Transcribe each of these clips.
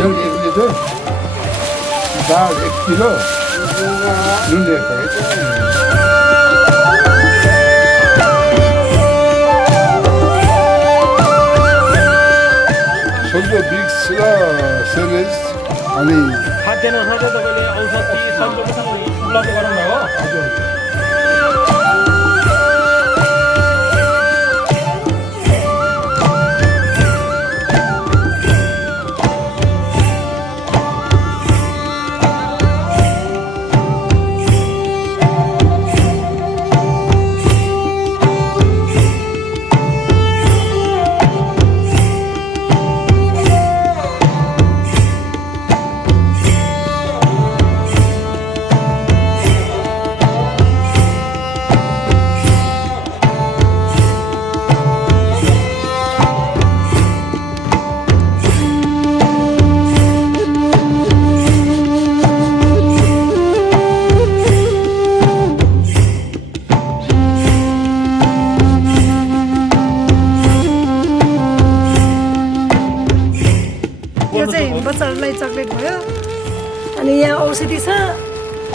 तेल 1 लिटर, दाल 1 किलो, नुन 1 पैकेट। सन्जो बिक्स र सेलेज अनि खाद्यान्नसँग चाहिँ तपाईँले औषधि सन्जोगसँग उपलब्ध गराउनुभयो हो? बच्चाहरूलाई चक्लेट भयो अनि यहाँ औषधि छ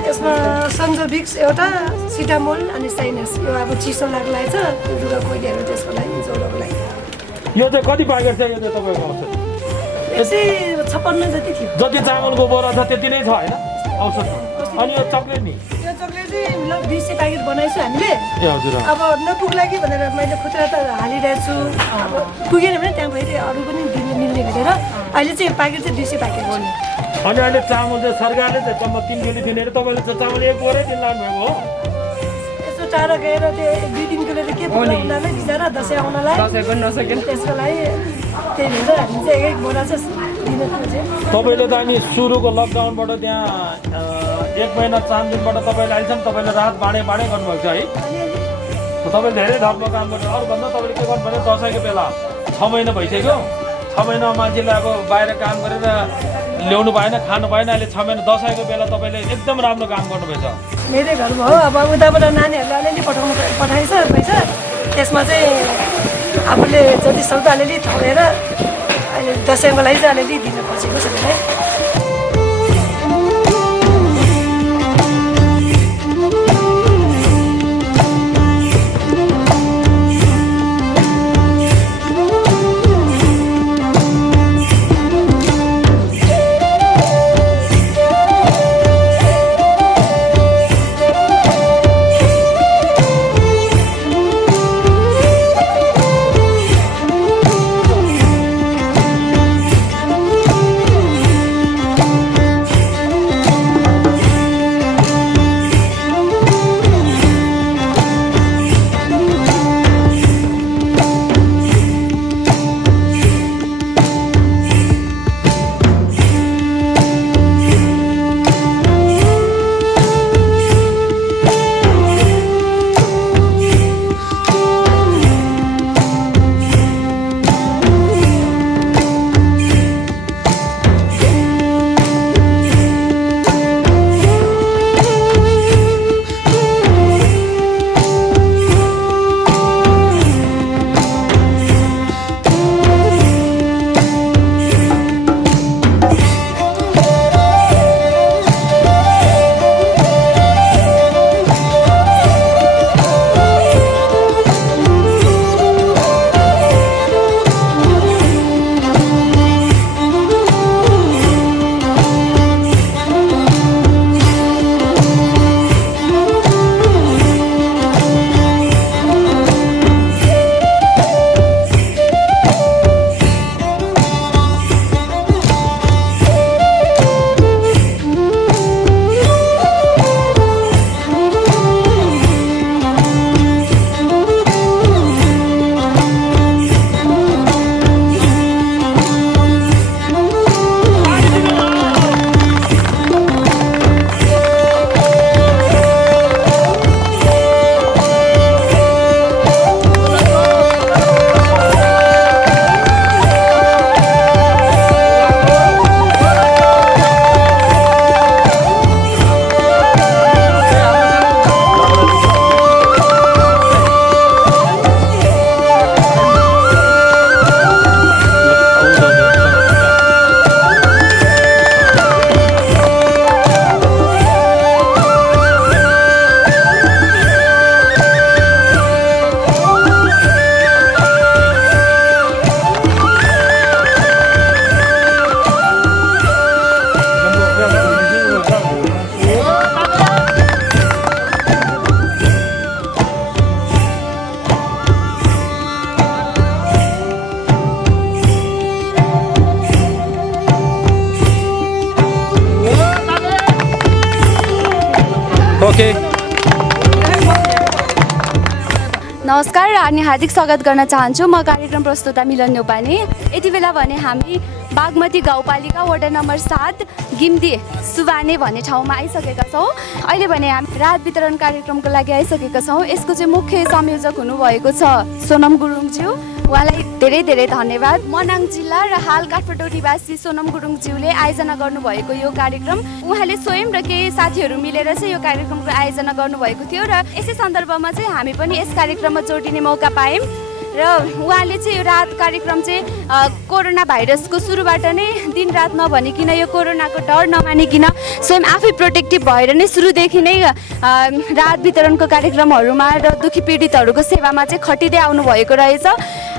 यसमा सन्जोभिक्स एउटा सिटामोल अनि साइनस यो अब चिसो लाग्लाई छ रुगा कोइलीहरू त्यसको लागि ज्वरोको लागि यो चाहिँ कति प्याकेट छ यो चाहिँ तपाईँको औषध? यो चाहिँ 56 जति थियो जति चामलको बोरा छ त्यति नै छ होइन औषध? अनि यो चक्लेट नि यो चक्लेट चाहिँ 200 प्याकेट बनाइछु हामीले ए हजुर अब नपुग्ला कि भनेर मैले खुद्रा त हालिरहेको छु अब पुगेन भने त्यहाँ फेरि अरू पनि दिन मिल्ने भनेर अहिले चाहिँ प्याकेट चाहिँ 200 प्याकेट हो नि अनि अहिले चामल चाहिँ सरकारले चाहिँ कम्मा 3 केजी दिने अरे तपाईँले चाहिँ चामल 1 बोरै दिन लानुभएको हो? यसो टाढा गएर त्यो 2 दिनको लागि के पुग्ला उनीहरूलाई बिचरा दसैँ आउनलाई दसैँ पनि नसकेन त्यसको लागि त्यही भएर हामी चाहिँ एक बोरा चाहिँ दिनु खोजेँ तपाईँले त अनि सुरुको लकडाउनबाट त्यहाँ 1 महिना 4 दिनबाट तपाईँले अहिलेसम्म तपाईँले राहत बाँडे गर्नुभएको छ है? तपाईँले धेरै धर्मको काम गर्नु अरूभन्दा तपाईँले के गर्नु भने दसैँको बेला 6 महिना भइसक्यो 6 महिनामा मान्छेले अब बाहिर काम गरेर ल्याउनु भएन खानु भएन अहिले 6 महिना दसैँको बेला तपाईँले एकदम राम्रो काम गर्नुभएछ मेरै घरमा हो अब उताबाट नानीहरूलाई अलिअलि पठाइछ पैसा त्यसमा चाहिँ आफूले जति सक्दो अलिअलि थपेर अहिले दसैँको लागि चाहिँ अलिअलि दिन खोजेको सबैलाई ओके नमस्कार अनि हार्दिक स्वागत गर्न चाहन्छु। म कार्यक्रम प्रस्तुता मिलन न्यौपाने। यति बेला भने हामी बागमती गाउँपालिका वडा नम्बर 7 गिम्दी सुवाने भन्ने ठाउँमा आइसकेका छौँ। अहिले भने हामी राहत वितरण कार्यक्रमको लागि आइसकेका छौँ। यसको चाहिँ मुख्य संयोजक हुनुभएको छ सोनम गुरुङज्यू। उहाँलाई धेरै धेरै धन्यवाद। मनाङ जिल्ला र हाल काठमाडौँ निवासी सोनम गुरुङज्यूले आयोजना गर्नुभएको यो कार्यक्रम उहाँले स्वयं र केही साथीहरू मिलेर चाहिँ यो कार्यक्रमको आयोजना गर्नुभएको थियो र यसै सन्दर्भमा चाहिँ हामी पनि यस कार्यक्रममा जोडिने मौका पायौँ र उहाँले चाहिँ यो राहत कार्यक्रम चाहिँ कोरोना भाइरसको सुरुबाट नै दिनरात नभनिकन यो कोरोनाको डर नमानिकन स्वयं आफै प्रोटेक्टिभ भएर नै सुरुदेखि नै राहत वितरणको कार्यक्रमहरूमा र दुखी पीडितहरूको सेवामा चाहिँ खटिँदै आउनुभएको रहेछ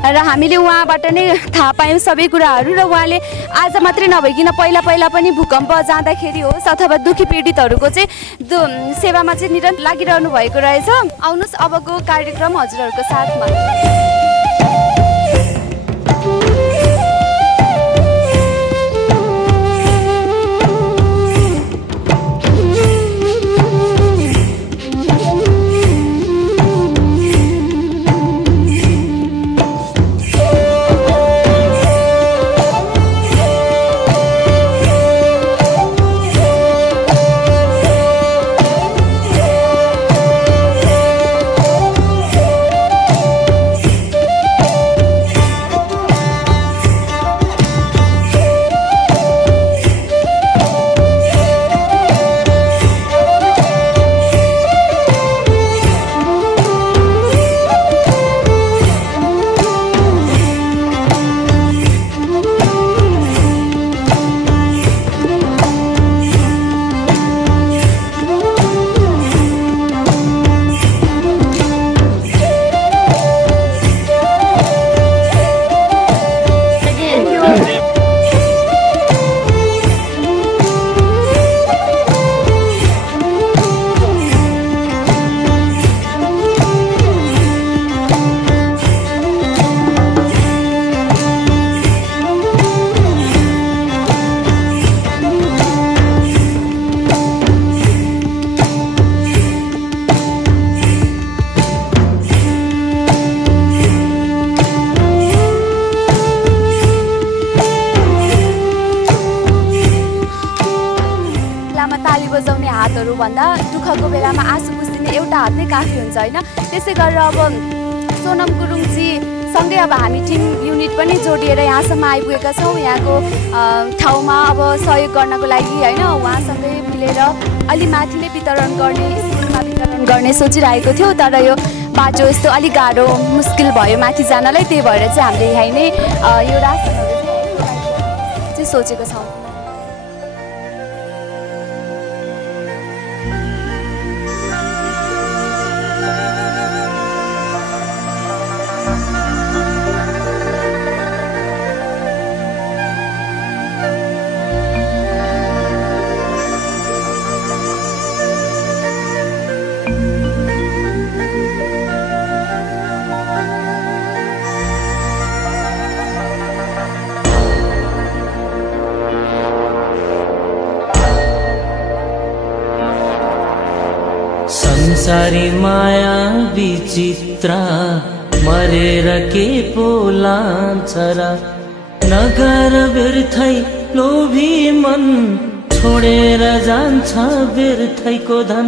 र हामीले उहाँबाट नै थाहा पायौँ सबै कुराहरू। र उहाँले आज मात्रै नभइकन पहिला पनि भूकम्प जाँदाखेरि होस् अथवा दुखी पीडितहरूको चाहिँ सेवामा चाहिँ निरन्तर लागिरहनु भएको रहेछ। आउनुहोस् अबको कार्यक्रम हजुरहरूको साथमा। भन्दा दुःखको बेलामा आँसु पुस्दिने एउटा हात नै काफी हुन्छ होइन। त्यसै गरेर अब सोनम गुरुङजी सँगै अब हामी टिम युनिट पनि जोडिएर यहाँसम्म आइपुगेका छौँ। यहाँको ठाउँमा अब सहयोग गर्नको लागि होइन उहाँसँगै मिलेर अलि माथि नै वितरण गर्ने स्कुलमा वितरण गर्ने सोचिरहेको थियो तर यो बाटो यस्तो अलिक गाह्रो मुस्किल भयो माथि जानलाई। त्यही भएर चाहिँ हामीले यहीँ नै यो रासनहरू चाहिँ सोचेको छौँ। संसारी माया विचित्र मरेर के पो लान्छ र नगर व्यर्थै लोभी मन छोडेर जान्छ व्यर्थैको धन।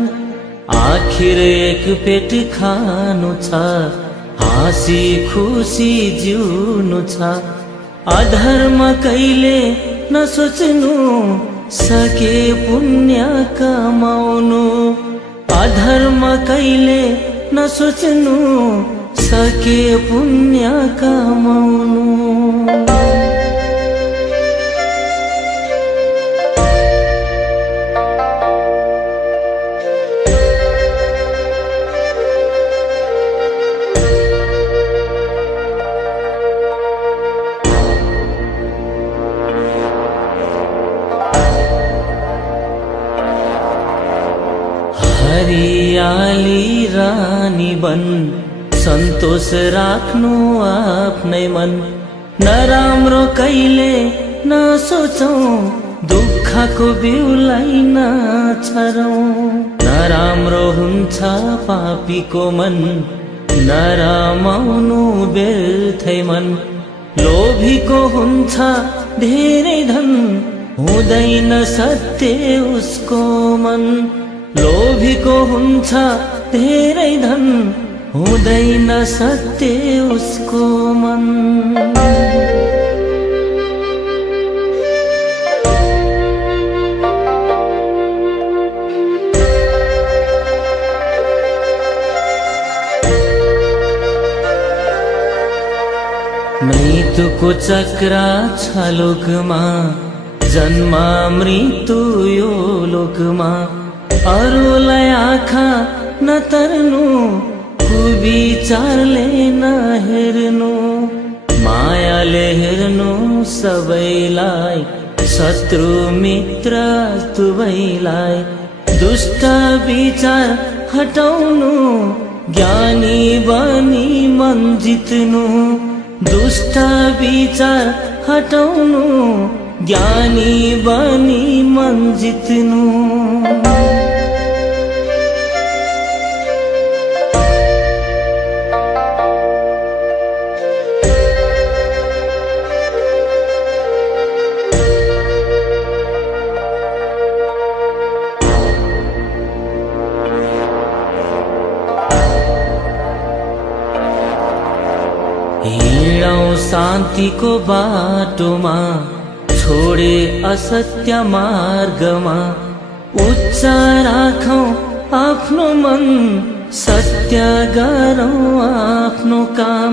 आखिर एक पेट खानु छ हाँसी खुसी जिउनु छ अधर्म कहिले नसोच्नु सके पुण्य कमाउनु अधर्म कहिले नसोच्नु सके पुण्य कमाउनु। हरियाली रानी बन सन्तोष राख्नु आफ्नै मन नराम्रो कहिले नसोचौं दुःखको बिउलाई नछरौं नराम्रो हुन्छ पापीको मन नरमाउनु व्यर्थै मन लोभीको हुन्छ धेरै धन हुँदैन सत्य उसको मन लोभीको हुन्छ धेरै धन हुँदैन सत्य उसको मन मृत्युको चक्र छ लोकमा जन्म मृत्यु यो लोकमा अरूलाई आँखा नतर्नु कुविचारले नहेर्नु मायाले हेर्नु सबैलाई शत्रु मित्र दुवैलाई दुष्ट विचार हटाउनु ज्ञानी बनी मन जित्नु दुष्ट विचार हटाउनु ज्ञानी बनी मन जित्नु शान्तिको बाटोमा छोडे असत्य मार्गमा उच्च राखौं आफ्नो मन सत्य गरौं आफ्नो काम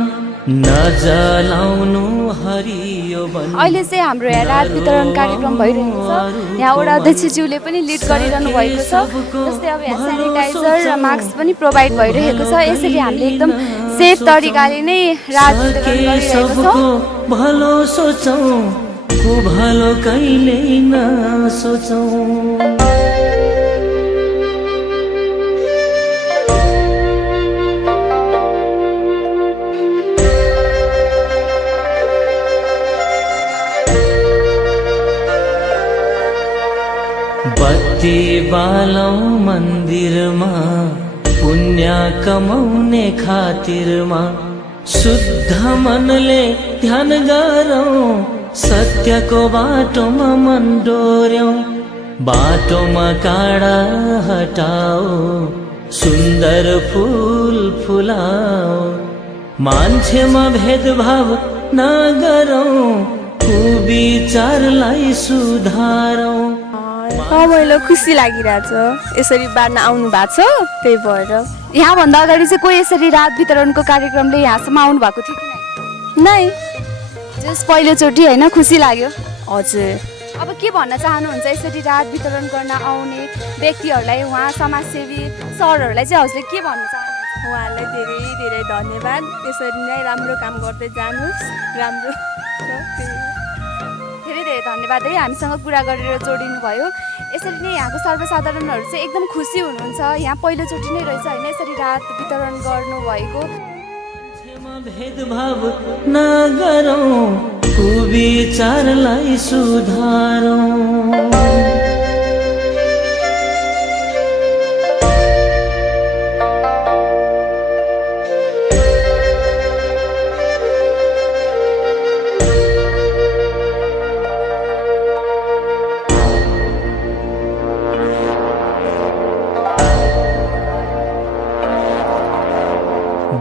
नजलाउनु हरियो वन अहिले चाहिँ हाम्रो यहाँ रात वितरण कार्यक्रम भइरहेको छ। यहाँ वडा अध्यक्षज्यूले पनि लिड गरिरहनु भएको छ। जस्तै अब यहाँ सेनिटाइजर र मास्क पनि प्रोभाइड भइरहेको छ। यसरी हामीले एकदम सेफ तरिकाले नै रात वितरण गरिरहेको छौँ। भलो सोचौं को भलो कहिले नसोचौं बत्ती बालौं मन्दिरमा पुण्य कमाउने खातिरमा शुद्ध मनले ध्यान गरौं सत्यको बाटोमा मन डोर्यौं बाटोमा काँडा हटाओ सुन्दर फूल फुलाओ मान्छेमा भेदभाव नगरौं कुविचारलाई सुधारौं मलाई खुसी लागिरहेछ यसरी बाड्न आउनु भएको छ। त्यही भएर यहाँभन्दा अगाडि चाहिँ कोही यसरी रात वितरणको कार्यक्रमले यहाँसम्म आउनु भएको थियो कि नै जस पहिलोचोटि होइन खुसी लाग्यो। हजुर अब के भन्न चाहनुहुन्छ यसरी रात वितरण गर्न आउने व्यक्तिहरूलाई उहाँ समाजसेवी सरहरूलाई चाहिँ हजुरले के भन्न चाहनुहुन्छ? उहाँहरूलाई धेरै धेरै धन्यवाद। यसरी नै राम्रो काम गर्दै जानुहोस्। राम्रो धेरै धेरै धन्यवाद है हामीसँग कुरा गरेर जोडिनु भयो। यसरी नै यहाँको सर्वसाधारणहरू चाहिँ एकदम खुसी हुनुहुन्छ। यहाँ पहिलोचोटि नै रहेछ होइन यसरी रात वितरण गर्नुभएको। भेदभाव नगरौं कुविचारलाई सुधारौं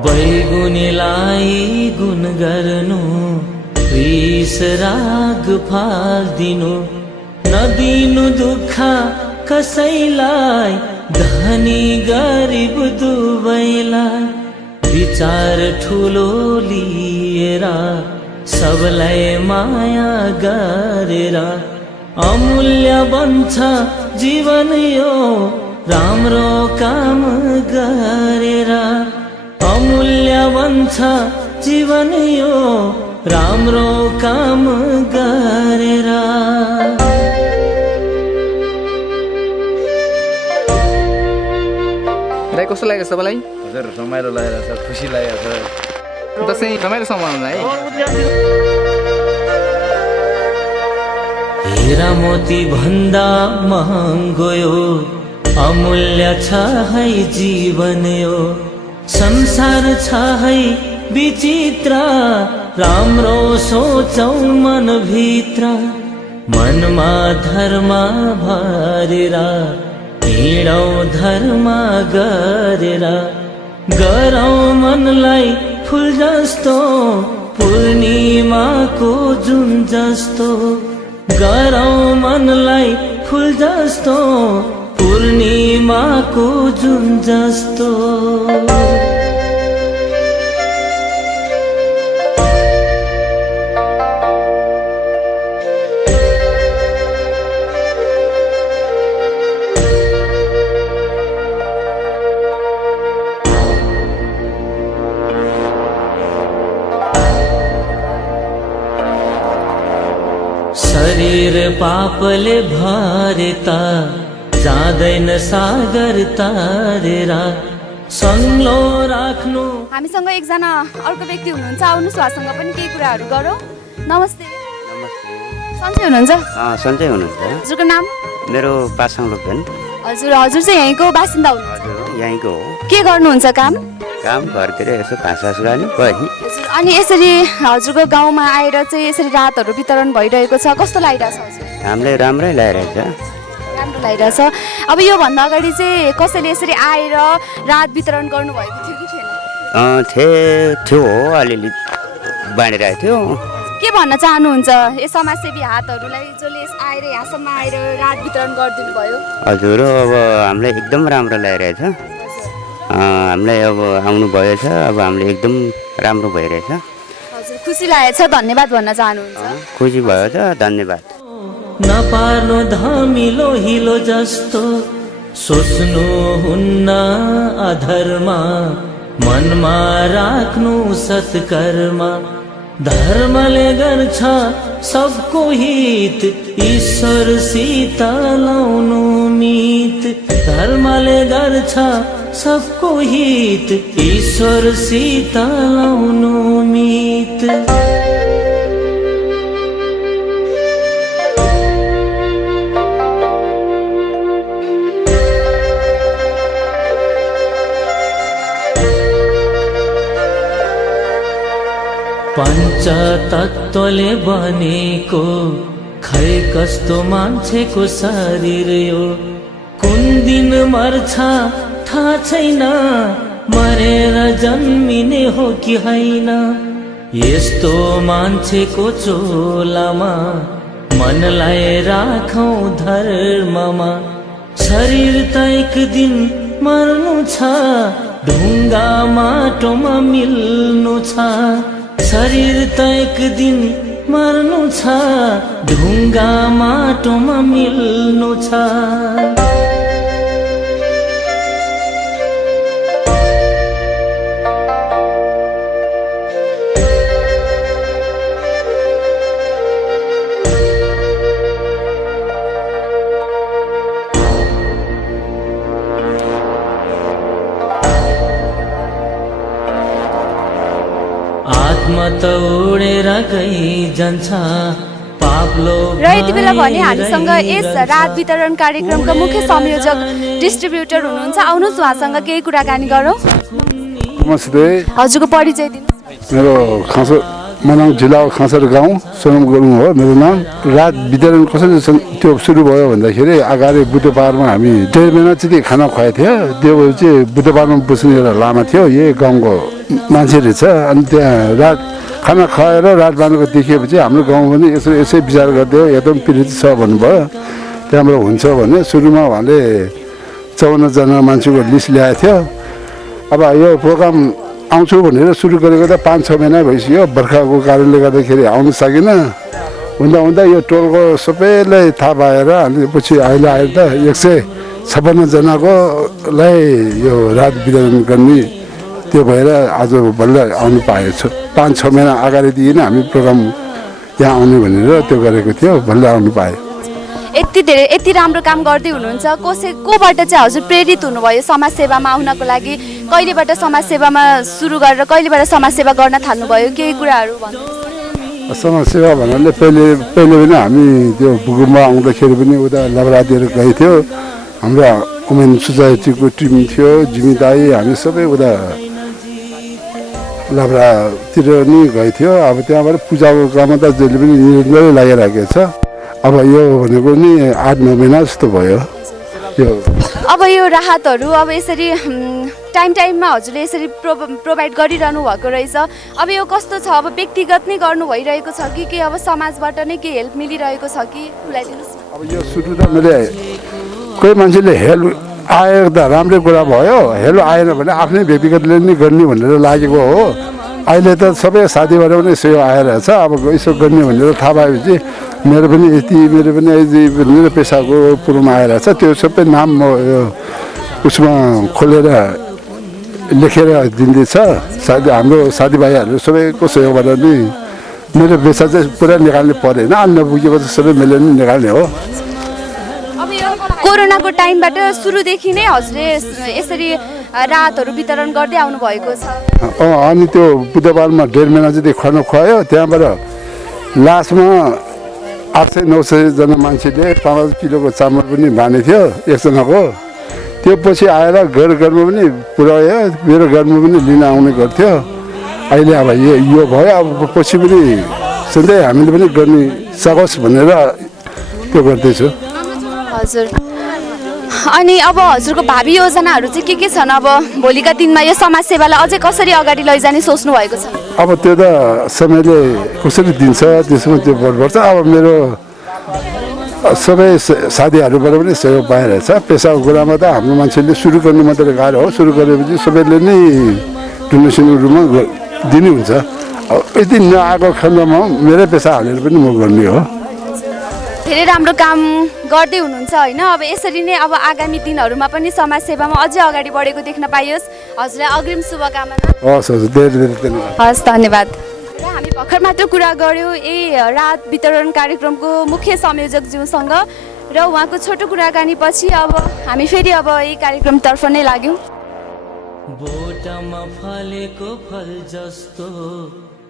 बैगुनीलाई गुण गर्नु रिस राग फाल्दिनु नदिनु दुःख कसैलाई धनी गरिब दुवैलाई विचार ठुलो लिएर सबलाई माया गरेर अमूल्य बन्छ जीवन यो राम्रो काम गरेर अमूल्य बन्छ जीवन यो राम्रो काम गरेर। दाइ कस्तो लाग्यो सबैलाई? हजुर रमाइलो लागेको छ, खुसी लागेको छ। दसैँ रमाइलोसँग मनाउनु है। हीरा मोती भन्दा महँगो यो अमूल्य छ है जीवन यो संसार छ है विचित्र राम्रो सोचौ मन भित्र मनमा धर्म भरेर हिँडौ धर्म गरेर गरौँ मनलाई फुल जस्तो पूर्णिमाको जुन जस्तो गरौँ मनलाई फुल जस्तो पूर्णिमाको जुन जस्तो शरीर पापले भरेता जाँदैन सागर तारेर सङ्लो राख्नु। हामीसँग एकजना अर्को व्यक्ति हुनुहुन्छ, आउनुहोस् उहाँसँग पनि केही कुराहरू गरौँ। नमस्ते। सन्चै हुनुहुन्छ? सन्चै हुनुहुन्छ। हजुरको नाम? मेरो पासाङ लोकदेन। हजुर चाहिँ यहीँको बासिन्दा हुनुहुन्छ? यहीँको हो। के गर्नुहुन्छ काम? घरतिर यसो घाँस गर्ने भयो। अनि यसरी हजुरको गाउँमा आएर चाहिँ यसरी रातहरू वितरण भइरहेको छ, कस्तो लागिरहेछ हजुर? हामीलाई राम्रै लागिरहेछ। राम्रो लागिरहेछ। अब योभन्दा अगाडि चाहिँ कसैले यसरी आएर रात वितरण गर्नुभएको थियो कि थिएन? थियो अलिअलि बाँडिरहेको थियो। के भन्न चाहनुहुन्छ यो समाजसेवी हातहरूलाई जसले आएर यहाँसम्म आएर रात वितरण गरिदिनु भयो? हजुर अब हामीलाई एकदम राम्रो लागिरहेछ। हामीलाई अब आउनु भएछ, अब हामीले एकदम राम्रो भइरहेछ। हजुर खुसी लागेछ, धन्यवाद भन्न चाहनुहुन्छ? खुसी भयो त, धन्यवाद। नपार्नु धमिलो हिलो जस्तो सोच्नु हुन्न अधर्म मनमा राख्नु सत्कर्म धर्मले गर्छ सबको हित ईश्वरसित लाउनु मित धर्मले गर्छ सबको हित ईश्वरसित लाउनु मित। पञ्चतत्त्वले बनेको खै कस्तो मान्छेको शरीर यो कुन दिन मर्छ थाहा छैन मरेर जन्मिने हो कि होइन यस्तो मान्छेको चोलामा मनलाई राखौं धर्ममा शरीर त एक दिन मर्नु छ ढुङ्गा माटोमा मिल्नु छ शरीर त एक दिन मर्नु छ ढुङ्गा माटोमा मिल्नु छ। आत्मा त उडेर गइजान्छ पाप्लो। र यति बेला भने हामीसँग यस रात वितरण कार्यक्रमका मुख्य संयोजक डिस्ट्रिब्युटर हुनुहुन्छ, आउनुहोस् उहाँसँग केही कुराकानी गरौँ। नमस्ते। हजुरको परिचय दिनुहोस्। मेरो खासो मनाङ जिल्ला खासर गाउँ सोनम गुरुङ हो मेरो नाम। रात वितरण कसरी त्यो सुरु भयो भन्दाखेरि अगाडि बुधबारमा हामी 1.5 महिना जति खाना खुवाएको थियो। त्यो चाहिँ बुधबारमा बस्ने एउटा लामा थियो, यही गाउँको मान्छे रहेछ। अनि त्यहाँ रात खाना खुवाएर रात बाँधेको देखिएपछि हाम्रो गाउँ पनि यसै विचार गरिदियो एकदम पीडित छ भन्नुभयो। त्यहाँबाट हुन्छ भने सुरुमा उहाँले 54 जना मान्छेको लिस्ट ल्याएको थियो। अब यो प्रोग्राम आउँछु भनेर सुरु गरेको त 5-6 महिना भइसक्यो। बर्खाको कारणले गर्दाखेरि आउनु सकेन। हुँदा हुँदा यो टोलको सबैलाई थाहा पाएर अनि पछि अहिले आएर त 156 जनाकोलाई यो रात वितरण गर्ने त्यो भएर आज बल्ल आउनु पाएको छु। 5-6 महिना अगाडिदेखि नै हामी प्रोग्राम यहाँ आउने भनेर त्यो गरेको थियो, बल्ल आउनु पायो। यति राम्रो काम गर्दै हुनुहुन्छ, कोबाट चाहिँ हजुर प्रेरित हुनुभयो समाजसेवामा आउनको लागि? कहिलेबाट समाजसेवामा सुरु गरेर कहिलेबाट समाजसेवा गर्न थाल्नुभयो, केही कुराहरू भन्नुहोस्। समाजसेवा भन्नाले पहिले पनि हामी त्यो भूकम्प आउँदाखेरि पनि उता लबरातिर गएको थियो। हाम्रो वुमेन सोसाइटीको टिम थियो, जिमी दाई, हामी सबै उता लाब्रातिर नि गएको थियो। अब त्यहाँबाट पूजाको काममा त जहिले पनि निरन्तरै लागिरहेको छ। अब यो भनेको नि 8-9 महिना जस्तो भयो यो। अब यो राहतहरू अब यसरी टाइममा हजुरले यसरी प्रोभाइड गरिरहनु भएको रहेछ। अब यो कस्तो छ, अब व्यक्तिगत नै गर्नु भइरहेको छ कि अब समाजबाट नै के हेल्प मिलिरहेको छ कि खुलाइदिनुहोस्। अब यो सुरु त मैले कोही मान्छेले हेल्प आएको त राम्रै कुरा भयो, हेल्प आएन भने आफ्नै व्यक्तिगतले नै गर्ने भनेर लागेको हो। अहिले त सबै साथीबाट पनि सेवा आइरहेछ। अब यसो गर्ने भनेर थाहा पाएपछि मेरो पनि मेरो पेसाको पुरोमा आइरहेछ। त्यो सबै नाम म उसमा खोलेर लेखेर दिँदैछ। हाम्रो साथीभाइहरू सबैको सहयोगबाट नि मेरो पेसा चाहिँ पुरा निकाल्ने परेन, अन्य पुगेको चाहिँ सबै मैले नै निकाल्ने हो। अब यो कोरोनाको टाइमबाट सुरुदेखि नै हजुरले यसरी राहतहरू वितरण गर्दै आउनु भएको छ। अनि त्यो बुधबारमा 1.5 महिना जति खाना खुवायो। त्यहाँबाट लास्टमा 800-900 जना मान्छेले 5 किलोको चामल पनि बाँधे थियो एकजनाको। त्यो पछि आएर घरमा पनि पुऱ्यायो, मेरो घरमा पनि लिन आउने गर्थ्यो। अहिले अब यो भयो, अब पछि पनि सधैँ हामीले पनि गर्ने सकोस् भनेर त्यो गर्दैछु। हजुर, अनि अब हजुरको भावी योजनाहरू चाहिँ के छन्? अब भोलिका दिनमा यो समाजसेवालाई अझै कसरी अगाडि लैजाने सोच्नु भएको छ? अब त्यो त समयले कसरी दिन्छ त्यसमा त्यो बढ्छ। अब मेरो सबै साथीहरूबाट पनि सहयोग पाइरहेछ। पेसाको कुरामा त हाम्रो मान्छेले सुरु गर्नु मात्रै गाह्रो हो। सुरु गरेपछि सबैले नै डोनेसनहरूमा दिने हुन्छ। यदि नआएको खण्डमा मेरै पैसा हालेर पनि म गर्ने हो। धेरै राम्रो काम गर्दै हुनुहुन्छ होइन। अब यसरी नै अब आगामी दिनहरूमा पनि समाजसेवामा अझै अगाडि बढेको देख्न पाइयोस्। हजुरलाई अग्रिम शुभकामना। हस् हस्, धेरै धेरै धन्यवाद। हस्, धन्यवाद। र हामी भर्खर मात्र कुरा गऱ्यौँ यही राहत वितरण कार्यक्रमको मुख्य संयोजकज्यूसँग र उहाँको छोटो कुराकानी पछि अब हामी फेरि अब यही कार्यक्रमतर्फ नै लाग्यौँ। बोटामा फलेको फल जस्तो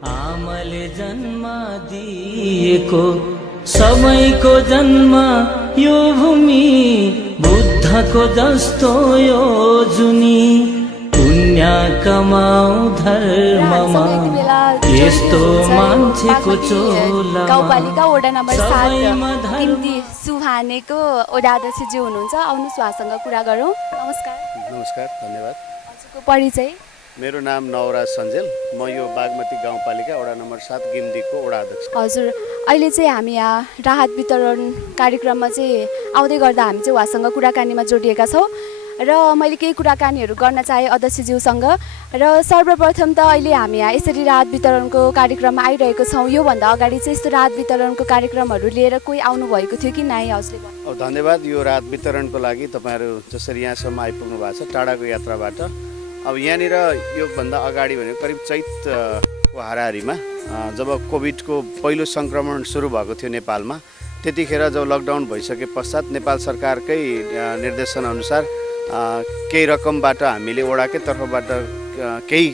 आमाले जन्म दिएको सबैको जन्म यो भूमि बुद्धको जस्तो यो जुनी पुण्य कमाऊ धर्ममा यस्तो मान्छेको चोला। गाउँपालिका वडा नम्बर 7 किम्ती सुहानेको वडा अध्यक्षज्यू हुनुहुन्छ। आउनुहोस् उहाँसँग कुरा गरौँ। नमस्कार। नमस्कार, धन्यवाद। हजुरको परिचय? मेरो नाम नवराज सञ्जेल, म यो बागमती गाउँपालिका वडा नम्बर 7 गिम्दीको वडा अध्यक्ष। हजुर, अहिले चाहिँ हामी यहाँ राहत वितरण कार्यक्रममा चाहिँ आउँदै गर्दा हामी चाहिँ उहाँसँग कुराकानीमा जोडिएका छौँ र मैले केही कुराकानीहरू गर्न चाहेँ अध्यक्षज्यूसँग। र सर्वप्रथम त अहिले हामी यहाँ यसरी राहत वितरणको कार्यक्रममा आइरहेको छौँ। योभन्दा अगाडि चाहिँ यस्तो राहत वितरणको कार्यक्रमहरू लिएर कोही आउनुभएको थियो कि नै? हजुरले धन्यवाद। यो राहत वितरणको लागि तपाईँहरू जसरी यहाँसम्म आइपुग्नु भएको छ टाढाको यात्राबाट। अब यहाँनिर योभन्दा अगाडि भनेको करिब चैतको हाराहारीमा जब कोभिडको पहिलो सङ्क्रमण सुरु भएको थियो नेपालमा, त्यतिखेर जब लकडाउन भइसके पश्चात नेपाल सरकारकै निर्देशनअनुसार केही रकमबाट हामीले वडाकै तर्फबाट केही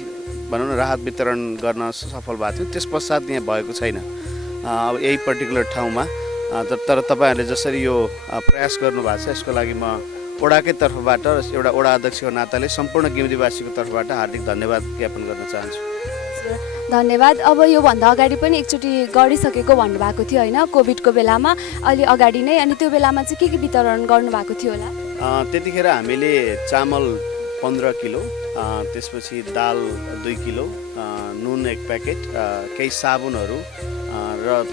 भनौँ न राहत वितरण गर्न सफल भएको थियो। त्यस पश्चात यहाँ भएको छैन अब यही पर्टिकुलर ठाउँमा। तर तपाईँहरूले जसरी यो प्रयास गर्नुभएको छ यसको लागि म वडाकै तर्फबाट एउटा वडा अध्यक्षको नाताले सम्पूर्ण गिम्दीवासीको तर्फबाट हार्दिक धन्यवाद ज्ञापन गर्न चाहन्छु। धन्यवाद। अब योभन्दा अगाडि पनि एकचोटि गरिसकेको भन्नुभएको थियो होइन, कोभिडको बेलामा अलि अगाडि नै। अनि त्यो बेलामा चाहिँ के वितरण गर्नुभएको थियो होला? त्यतिखेर हामीले चामल 15 किलो, त्यसपछि दाल 2 किलो, नुन 1 प्याकेट, केही साबुनहरू र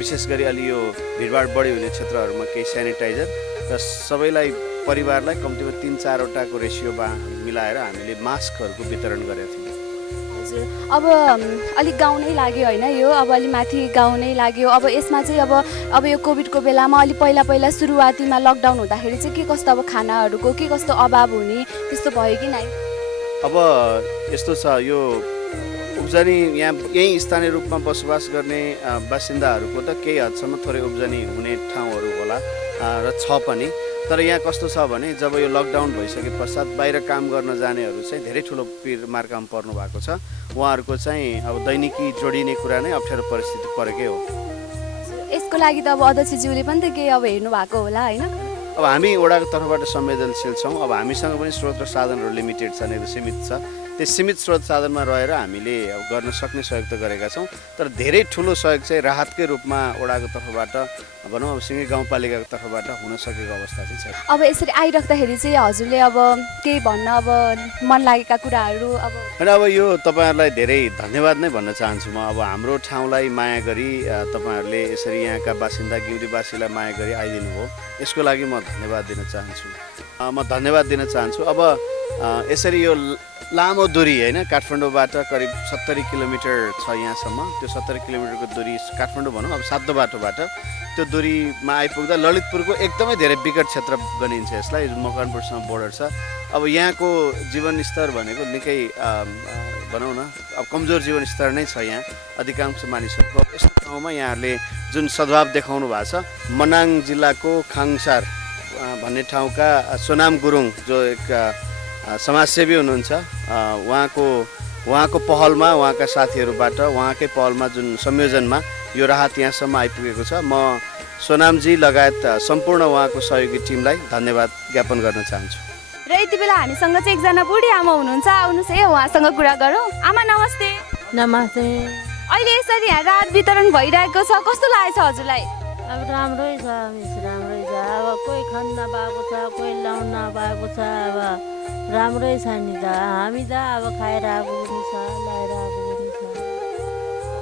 विशेष गरी अलि यो भिडभाड बढी हुने क्षेत्रहरूमा केही सेनिटाइजर र सबैलाई परिवारलाई कम्तीमा 3-4 वटाको रेसियोमा मिलाएर हामीले मास्कहरूको वितरण गरेका थियौँ। हजुर, अब अलिक गाउँ नै लाग्यो होइन यो, अब अलि माथि गाउँ नै लाग्यो। अब यसमा चाहिँ अब यो कोभिडको बेलामा अलि पहिला सुरुवातीमा लकडाउन हुँदाखेरि चाहिँ के कस्तो अब खानाहरूको के कस्तो अभाव हुने त्यस्तो भयो कि नै? अब यस्तो छ, यो उब्जनी यहीँ स्थानीय रूपमा बसोबास गर्ने बासिन्दाहरूको त केही हदसम्म थोरै उब्जनी हुने ठाउँहरू होला र छ पनि। तर यहाँ कस्तो छ भने जब यो लकडाउन भइसके पश्चात बाहिर काम गर्न जानेहरू चाहिँ धेरै ठुलो मार्कामा पर्नु भएको छ। उहाँहरूको चाहिँ अब दैनिकी जोडिने कुरा नै अप्ठ्यारो परिस्थिति परेकै हो। यसको लागि त अब अध्यक्षज्यूले पनि त केही अब हेर्नु भएको होला होइन? अब हामी वडाको तर्फबाट संवेदनशील छौँ। अब हामीसँग पनि स्रोत र साधनहरू लिमिटेड छन्, एकदम सीमित छ। त्यो सीमित स्रोत साधनमा रहेर हामीले अब गर्न सक्ने सहयोग त गरेका छौँ, तर धेरै ठुलो सहयोग चाहिँ राहतकै रूपमा वडाको तर्फबाट भनौँ अब सिङ्गे गाउँपालिकाको तर्फबाट हुन सकेको अवस्था चाहिँ छैन। अब यसरी आइराख्दाखेरि चाहिँ हजुरले अब केही भन्न अब मन लागेका कुराहरू अब होइन, अब यो तपाईँहरूलाई धेरै धन्यवाद नै भन्न चाहन्छु म। अब हाम्रो ठाउँलाई माया गरी तपाईँहरूले यसरी यहाँका बासिन्दा गिम्तीवासीलाई माया गरी आइदिनु हो, यसको लागि म धन्यवाद दिन चाहन्छु। अब यसरी यो लामो दूरी होइन, काठमाडौँबाट करिब 70 किलोमिटर छ यहाँसम्म। त्यो 70 किलोमिटरको दूरी काठमाडौँ भनौँ अब सातो बाटोबाट त्यो दूरीमा आइपुग्दा ललितपुरको एकदमै धेरै विकट क्षेत्र गनिन्छ यसलाई, मकवानपुरसँग बोर्डर छ। अब यहाँको जीवनस्तर भनेको निकै भनौँ न अब कमजोर जीवनस्तर नै छ यहाँ अधिकांश मानिसहरूको। यस्तो ठाउँमा यहाँहरूले जुन सद्भाव देखाउनु भएको छ, मनाङ जिल्लाको खाङसार भन्ने ठाउँका सोनाम गुरुङ जो एक समाजसेवी हुनुहुन्छ, उहाँको पहलमा, उहाँका साथीहरूबाट उहाँकै पहलमा जुन संयोजनमा यो राहत यहाँसम्म आइपुगेको छ। म सोनामजी लगायत सम्पूर्ण उहाँको सहयोगी टिमलाई धन्यवाद ज्ञापन गर्न चाहन्छु। र यति बेला हामीसँग चाहिँ एकजना बुढी आमा हुनुहुन्छ, आउनुहोस् है उहाँसँग कुरा गरौँ। आमा नमस्ते। नमस्ते। अहिले यसरी यहाँ राहत वितरण भइरहेको छ, कस्तो लागेको छ हजुरलाई? अब राम्रै छ मिस, राम्रै छ। अब कोही खान नपाएको छ, कोही लाउन नपाएको छ, अब राम्रै छ नि त। हामी त अब खाइरहेको पनि छ, लगाइरहेको पनि छ।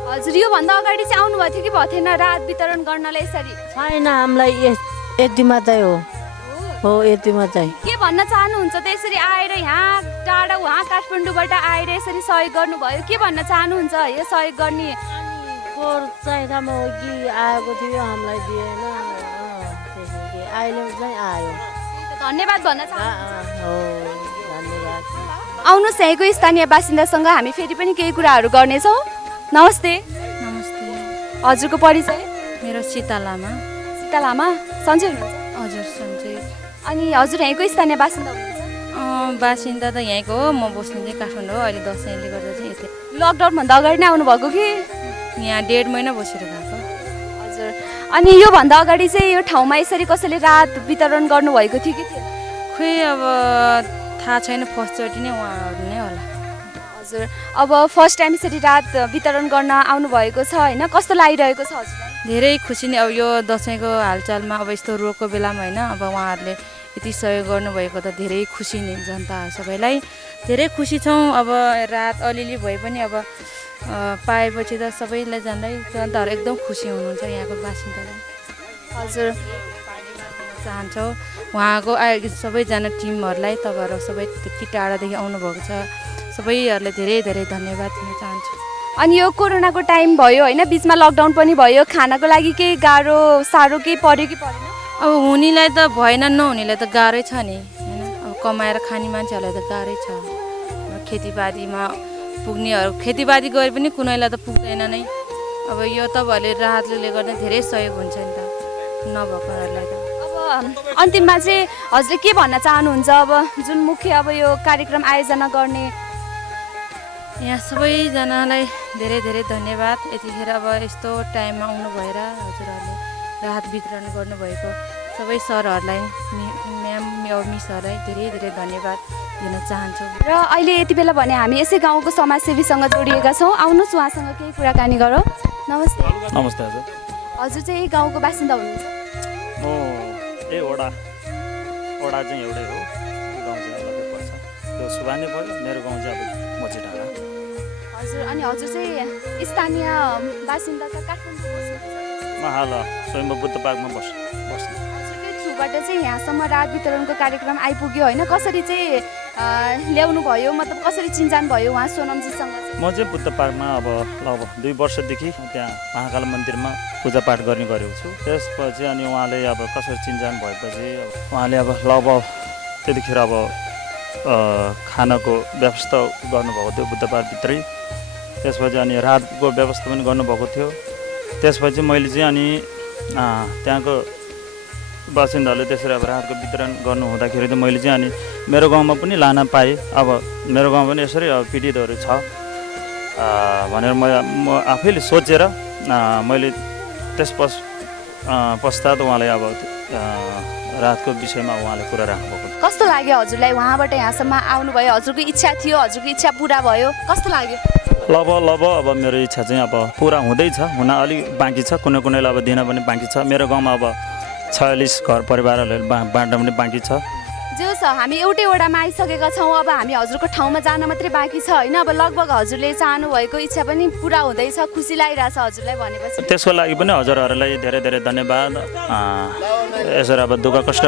हजुर योभन्दा अगाडि चाहिँ आउनुभएको थियो कि भएको थिएन राहत वितरण गर्नलाई? यसरी छैन, हामीलाई यति मात्रै हो, यति मात्रै। के भन्न चाहनुहुन्छ त? यसरी आएर यहाँ टाढा उहाँ काठमाडौँबाट आएर यसरी सहयोग गर्नुभयो, के भन्न चाहनुहुन्छ यो सहयोग गर्ने? पोहोर चाहिँदामा हो कि आएको थियो, हामीलाई दिएन, त्यसरी अहिले चाहिँ आयो। धन्यवाद भन्न चाहन्छु। हो, धन्यवाद। आउनुहोस् यहाँको स्थानीय बासिन्दासँग हामी फेरि पनि केही कुराहरू गर्नेछौँ। नमस्ते। नमस्ते। हजुरको परिचय? मेरो सीता लामा। सीता लामा, सन्चै हुनुहुन्छ? हजुर सन्चै। अनि हजुर यहीँको स्थानीय बासिन्दा हुनुहुन्छ? बासिन्दा त यहीँको हो, म बस्ने चाहिँ काठमाडौँ। अहिले दसैँले गर्दा चाहिँ यतै। लकडाउनभन्दा अगाडि नै आउनुभएको कि? यहाँ 1.5 महिना बसेर गएको। हजुर, अनि योभन्दा अगाडि चाहिँ यो ठाउँमा यसरी कसैले राहत वितरण गर्नुभएको थियो कि थिएन? खोइ अब थाहा छैन, फर्स्टचोटि नै उहाँहरू नै होला। हजुर, अब फर्स्ट टाइम यसरी राहत वितरण गर्न आउनुभएको छ होइन, कस्तो लागिरहेको छ हजुरलाई? धेरै खुसी नै। अब यो दसैँको हालचालमा अब यस्तो रोगको बेलामा होइन, अब उहाँहरूले यति सहयोग गर्नुभएको त धेरै खुसी नै, जनता सबैलाई धेरै खुसी छौँ। अब राहत अलिअलि भए पनि अब पाएपछि त सबैलाई जनताहरू एकदम खुसी हुनुहुन्छ यहाँको बासिन्दाले। हजुर, चाहन्छौँ उहाँको सबैजना टिमहरूलाई, तपाईँहरू सबै त्यति टाढादेखि आउनुभएको छ, सबैहरूलाई धेरै धेरै धन्यवाद दिन चाहन्छु। अनि यो कोरोनाको टाइम भयो होइन, बिचमा लकडाउन पनि भयो, खानाको लागि केही गाह्रो साह्रो केही पर्यो कि परेन? अब हुनेलाई त भएन, नहुनेलाई त गाह्रै छ नि होइन। अब कमाएर खाने मान्छेहरूलाई त गाह्रै छ। खेतीपातीमा पुग्नेहरू खेतीपाती गरे पनि कुनैलाई त पुग्दैन नै। अब यो तपाईँहरूले राहतले गर्दा धेरै सहयोग हुन्छ नि त नभएकोहरूलाई त। अब अन्तिममा चाहिँ हजुरले के भन्न चाहनुहुन्छ? अब जुन मुख्य अब यो कार्यक्रम आयोजना गर्ने यहाँ सबैजनालाई धेरै धेरै धन्यवाद। यतिखेर अब यस्तो टाइममा आउनु भएर हजुरहरूले राहत वितरण गर्नुभएको सबै सरहरूलाई, म्याम मिसहरूलाई धेरै धेरै धन्यवाद दिन चाहन्छु। र अहिले यति बेला भने हामी यसै गाउँको समाजसेवीसँग जोडिएका छौँ, आउनुहोस् उहाँसँग केही कुराकानी गरौँ। नमस्ते। नमस्ते हजुर। हजुर चाहिँ यही गाउँको बासिन्दा हुनुहुन्छ? म यही वडा चाहिँ एउटै हो, गाउँ चाहिँ अलग्गै पर्छ, त्यो सुबानी पऱ्यो। मेरो गाउँ चाहिँ अब मोची डाँडा। हजुर, अनि हजुर चाहिँ स्थानीय बासिन्दा छ, काठमाडौँ बस्नुहुन्छ? म हाल स्वयम्भू बुद्ध पार्कमा बस्छु। हजुरकै थ्रुबाट चाहिँ यहाँसम्म राहत वितरणको कार्यक्रम आइपुग्यो होइन, कसरी चाहिँ ल्याउनु भयो, मतलब कसरी चिन्जान भयो उहाँ सोनमजीसँग? म चाहिँ बुद्ध पार्कमा अब लगभग 2 वर्षदेखि त्यहाँ महाकाल मन्दिरमा पूजापाठ गर्ने गरेको छु। त्यसपछि अनि उहाँले अब कसरी चिन्जान भएपछि उहाँले अब लगभग त्यतिखेर अब खानाको व्यवस्था गर्नुभएको थियो बुद्ध पार्कभित्रै। त्यसपछि अनि राहतको व्यवस्था पनि गर्नुभएको थियो। त्यसपछि मैले चाहिँ अनि त्यहाँको बासिन्दाहरूले त्यसरी अब राहतको वितरण गर्नु हुँदाखेरि चाहिँ मैले चाहिँ अनि मेरो गाउँमा पनि लान पाएँ। अब मेरो गाउँमा पनि यसरी अब पीडितहरू छ भनेर म आफैले सोचेर मैले त्यस पश्चात उहाँलाई अब रातको विषयमा उहाँले कुरा राख्नुभएको कस्तो लाग्यो हजुरलाई उहाँबाट यहाँसम्म आउनुभयो हजुरको इच्छा थियो हजुरको इच्छा पुरा भयो कस्तो लाग्यो लब अब मेरो इच्छा चाहिँ अब पुरा हुँदैछ हुन अलिक बाँकी छ कुनैलाई अब दिन पनि बाँकी छ मेरो गाउँमा अब 46 घर परिवारहरूले बाँड्न पनि बाँकी छ जो छ हामी एउटै वडामा आइसकेका छौँ अब हामी हजुरको ठाउँमा जान मात्रै बाँकी छ होइन अब लगभग हजुरले चाहनु भएको इच्छा पनि पुरा हुँदैछ खुसी लागिरहेछ हजुरलाई भनेपछि त्यसको लागि पनि हजुरहरूलाई धेरै धेरै धन्यवाद यसरी अब दुःख कष्ट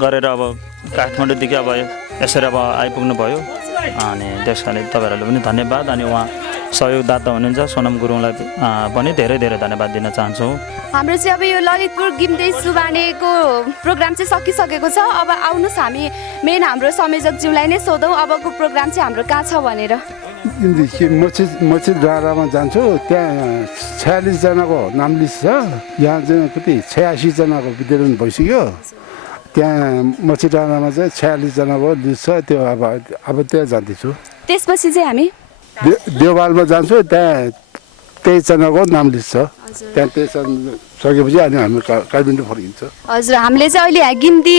गरेर अब काठमाडौँदेखि अब यसरी अब आइपुग्नु भयो अनि त्यसकारणले तपाईँहरूले पनि धन्यवाद अनि उहाँ सहयोगदाता हुनुहुन्छ सोनम गुरुङलाई पनि धेरै धेरै धन्यवाद दिन चाहन्छु हाम्रो चाहिँ अब यो ललितपुर गिम्दै सुबानेको प्रोग्राम चाहिँ सकिसकेको छ अब आउनुहोस् हामी मेन हाम्रो संयोजकज्यूलाई नै सोधौँ अबको प्रोग्राम चाहिँ हाम्रो कहाँ छ भनेर मस्जिद डाँडामा जान्छु त्यहाँ 46 जनाको नाम लिस्ट छ यहाँ चाहिँ कति 86 जनाको वितरण भइसक्यो त्यहाँ मस्जिद डाँडामा चाहिँ 46 जनाको लिस्ट छ त्यो अब त्यहाँ जाँदैछु त्यसपछि चाहिँ हामी देवालमा जान्छु त्यहाँ 23 जनाको नाम लिस्ट छ त्यहाँ 23 सकेपछि अनि हामी काठमाडौँ फर्किन्छ हजुर हामीले चाहिँ अहिले यहाँ गिम्ती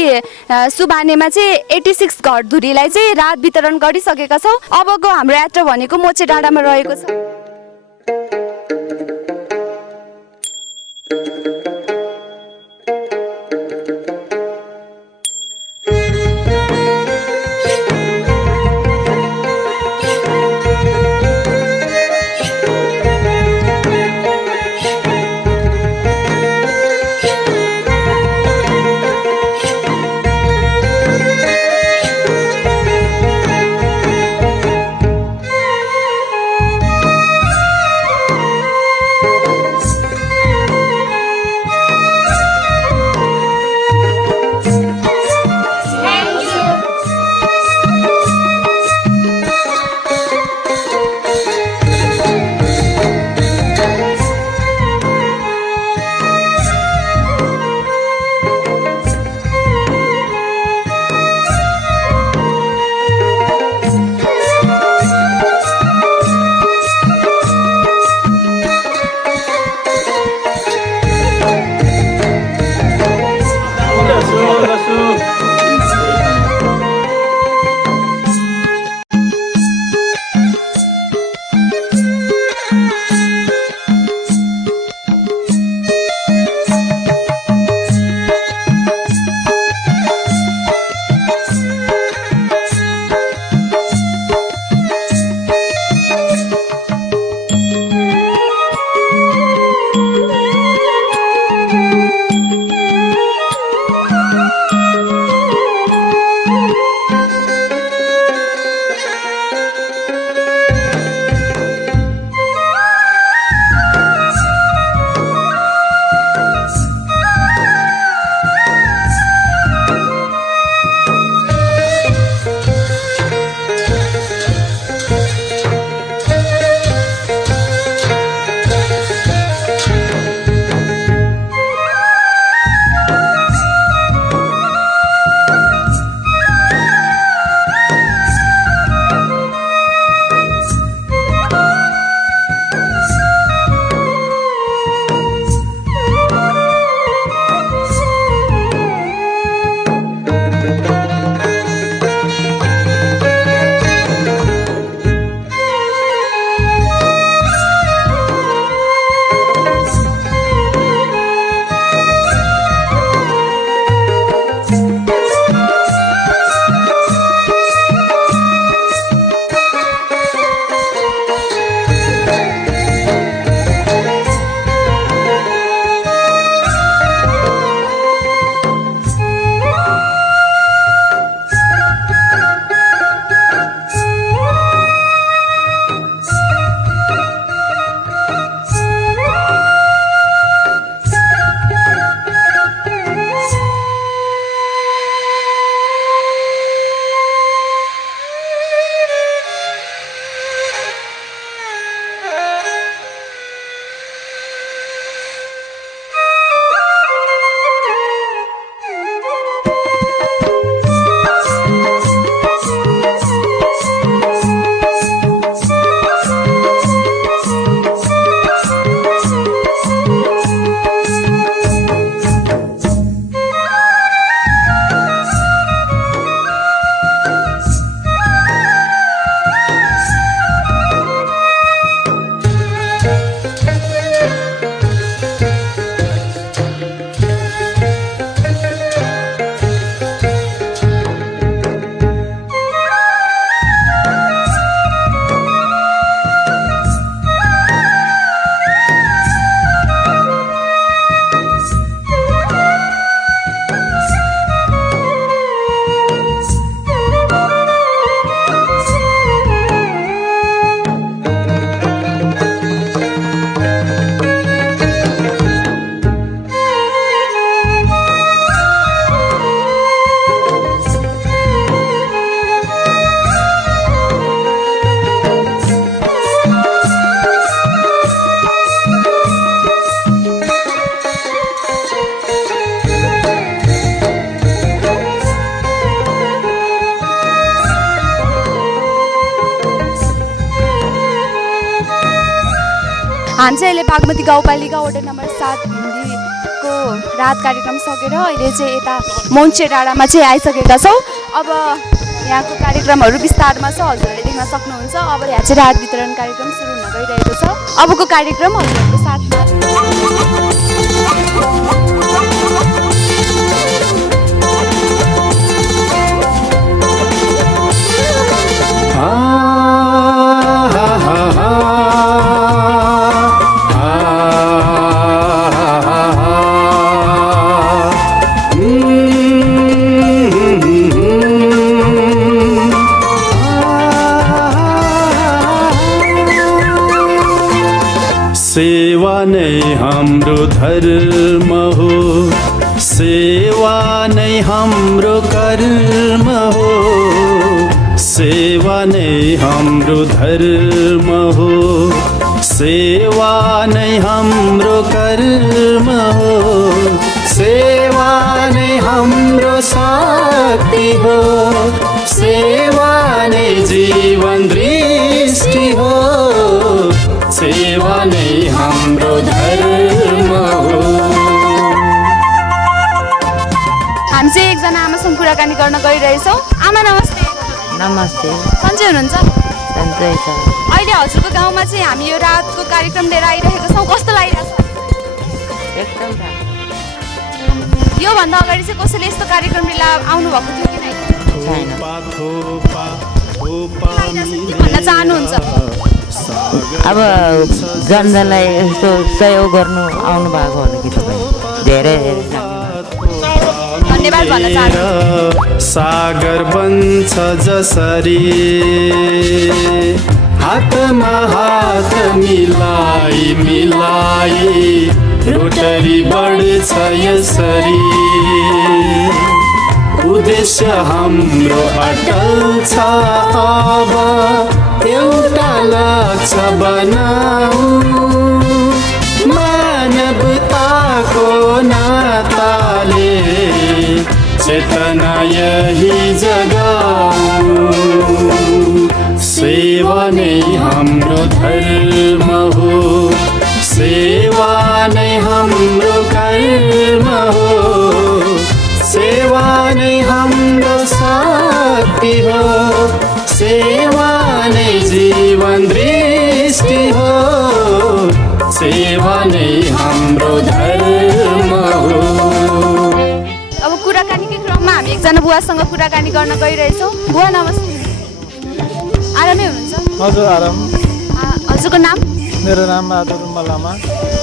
सुबानेमा चाहिँ 86 घरधुरीलाई चाहिँ रात वितरण गरिसकेका छौँ अबको हाम्रो यात्रा भनेको मोचे डाँडामा रहेको छ हामी चाहिँ अहिले बागमती गाउँपालिका वडा नम्बर 7 भिन्डीको रात कार्यक्रम सकेर अहिले चाहिँ यता मौन्चे डाँडामा चाहिँ आइसकेका छौँ। अब यहाँको कार्यक्रमहरू विस्तारमा छ, हजुरहरूले देख्न सक्नुहुन्छ। अब यहाँ चाहिँ रात वितरण कार्यक्रम सुरु हुन गइरहेको छ। अबको कार्यक्रम हजुरहरूको साथमा सेवा नै हाम्रो धर्म हो, सेवा नै हाम्रो कर्म हो, सेवा नै हाम्रो धर्म हो, सेवा नै हाम्रो कर्म हो, सेवा नै हाम्रो शक्ति हो, सेवा नै जीवन दृष्टि हो, सेवा नै हाम्रो धर्म हो। हामी चाहिँ एकजना आमासँग कुराकानी गर्न गइरहेछौँ। आमा नमस्ते। नमस्ते। सन्चै हुनुहुन्छ? सन्चै छ। अहिले हजुरको गाउँमा चाहिँ हामी यो रातको कार्यक्रम लिएर आइरहेको छौँ, कस्तो लागिरहेछ? एकदम राम्रो। योभन्दा अगाडि चाहिँ कसैले यस्तो कार्यक्रम लिएर आउनुभएको थियो कि नै? छैन। के भन्न चाहनुहुन्छ? अब जनतालाई यस्तो सहयोग गर्नु आउनु भएको होला कि तपाईँ, धेरै धेरै धन्यवाद भन्न चाहन्छु। सागर बन्छ जसरी हातमा हात मिलाई मिलाई रोटरी बढ्छ यसरी, उद्देश्य हाम्रो अटल छ अब एउटा लक्ष्य बनाऊ, मानवताको नाताले चेतना यही जगाऊ, सेवा नै हाम्रो धर्म हो, सेवा नै हाम्रो कर्म हो, सेवा नै हाम्रो शक्ति हो, सेवा नै जीवन दृष्टि हो, सेवा नै हाम्रो धर्म हो। अब कुराकानीकै क्रममा हामी एकजना बुवासँग कुराकानी गर्न गइरहेछौँ। बुवा नमस्ते। आरामै हुनुहुन्छ? हजुर आराम। हजुरको नाम? मेरो नाम बहादुर मल्लामा।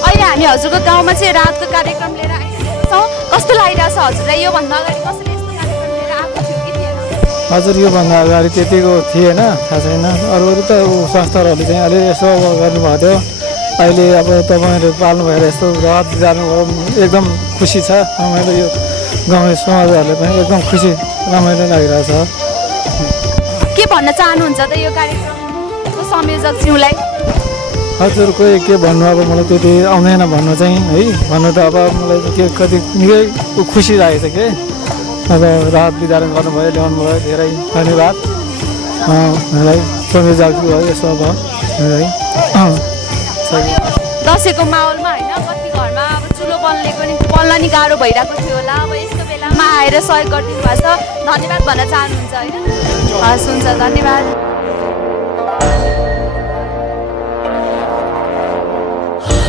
अहिले हामी हजुरको गाउँमा चाहिँ रातको कार्यक्रम लिएर आइरहेको छौँ, कस्तो लागिरहेछ हजुरलाई? योभन्दा अगाडि कसैले यस्तो कार्यक्रम लिएर आएको थियो कि थिएन? हजुर योभन्दा अगाडि त्यतिको थिएन, थाहा छैन। अरू त संस्थाहरूले चाहिँ अलि यसो गर्नुभएको थियो। अहिले अब तपाईँहरू पाल्नु भएर यस्तो रात जानुभयो, एकदम खुसी छ। रमाइलो, यो गाउँ समाजहरूले पनि एकदम खुसी रमाइलो लागिरहेछ। के भन्न चाहनुहुन्छ त यो कार्यक्रमको संयोजकज्यूलाई? हजुर कोही के भन्नु, अब मलाई त्यति आउँदैन भन्नु चाहिँ है, भन्नु त अब मलाई के कति निकै खुसी लागेको छ कि अब रात वितरण गर्नुभयो, ल्याउनु भयो, धेरै धन्यवाद। मलाई संयोजकज्यू भयो यसो अब है। दसैँको माहौलमा होइन, कति घरमा अब चुलो बल्न नि गाह्रो भइरहेको थियो होला, अब यस्तो बेलामा आएर सहयोग गरिदिनु भएको छ, धन्यवाद भन्न चाहनुहुन्छ होइन? हस्, हुन्छ, धन्यवाद।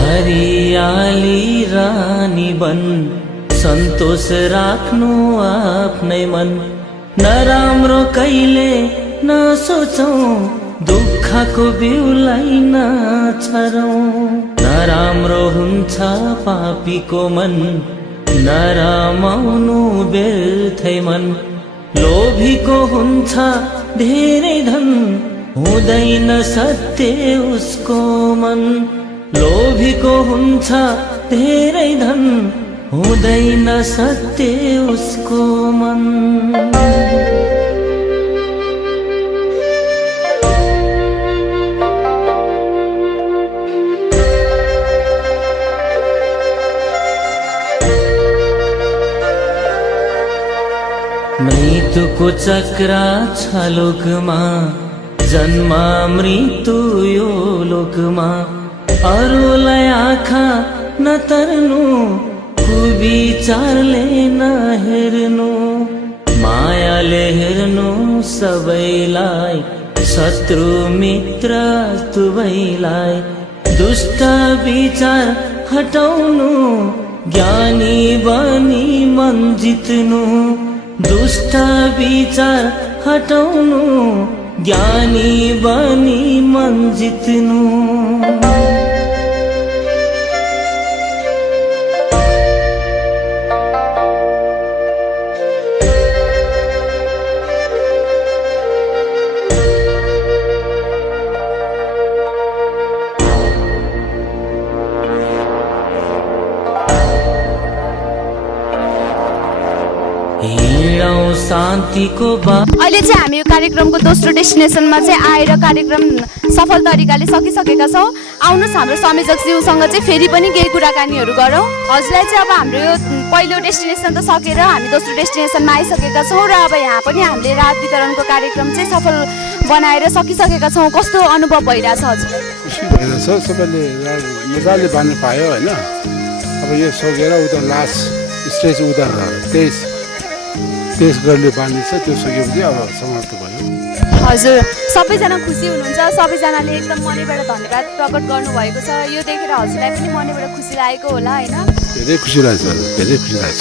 हरियाली रानी बन, सन्तोष राख्नु आफ्नै मन, नराम्रो कहिले नसोचौँ, दुःखको बिउलाई नछरौँ, नराम्रो हुन्छ पापीको मन, नरामाउनु व्यर्थै मन, लोभीको हुन्छ धेरै धन, हुँदैन सत्य उसको मन, लोभीको हुन्छ धेरै धन, हुँदैन सत्य उसको मन। मृत्युको चक्र छ लोकमा, जन्म मृत्यु यो लोकमा, अरूलाई आँखा नतर्नु कुविचारले नहेर्नु मायाले हेर्नु सबैलाई शत्रु मित्र दुवैलाई दुष्ट विचार हटाउनु ज्ञानी बनी मन जित्नु दुष्ट विचार हटाउनु ज्ञानी बनी मन जित्नु शान्तिको अहिले चाहिँ हामी यो कार्यक्रमको दोस्रो डेस्टिनेसनमा चाहिँ आएर कार्यक्रम सफल तरिकाले सकिसकेका छौँ। आउनुहोस् हाम्रो संयोजकज्यूसँग चाहिँ फेरि पनि केही कुराकानीहरू गरौँ। हजुरलाई चाहिँ अब हाम्रो यो पहिलो डेस्टिनेसन त सकेर हामी दोस्रो डेस्टिनेसनमा आइसकेका छौँ र अब यहाँ पनि हामीले रात वितरणको कार्यक्रम चाहिँ सफल बनाएर सकिसकेका छौँ। कस्तो अनुभव भइरहेछ हजुरलाई? खुसी भइरहेछ, सबैले मजाले बाँध्नु पायो होइन। अब यो सकेर उता लास्ट स्टेज उता 23 गरले बाँध्नेछ, त्यो सकेपछि अब समाप्त भयो। हजुर सबैजना खुसी हुनुहुन्छ, सबैजनाले एकदम मनैबाट धन्यवाद प्रकट गर्नुभएको छ। यो देखेर हजुरलाई पनि मनैबाट खुसी लागेको होला होइन? धेरै खुसी लाग्छ, धेरै खुसी लाग्छ।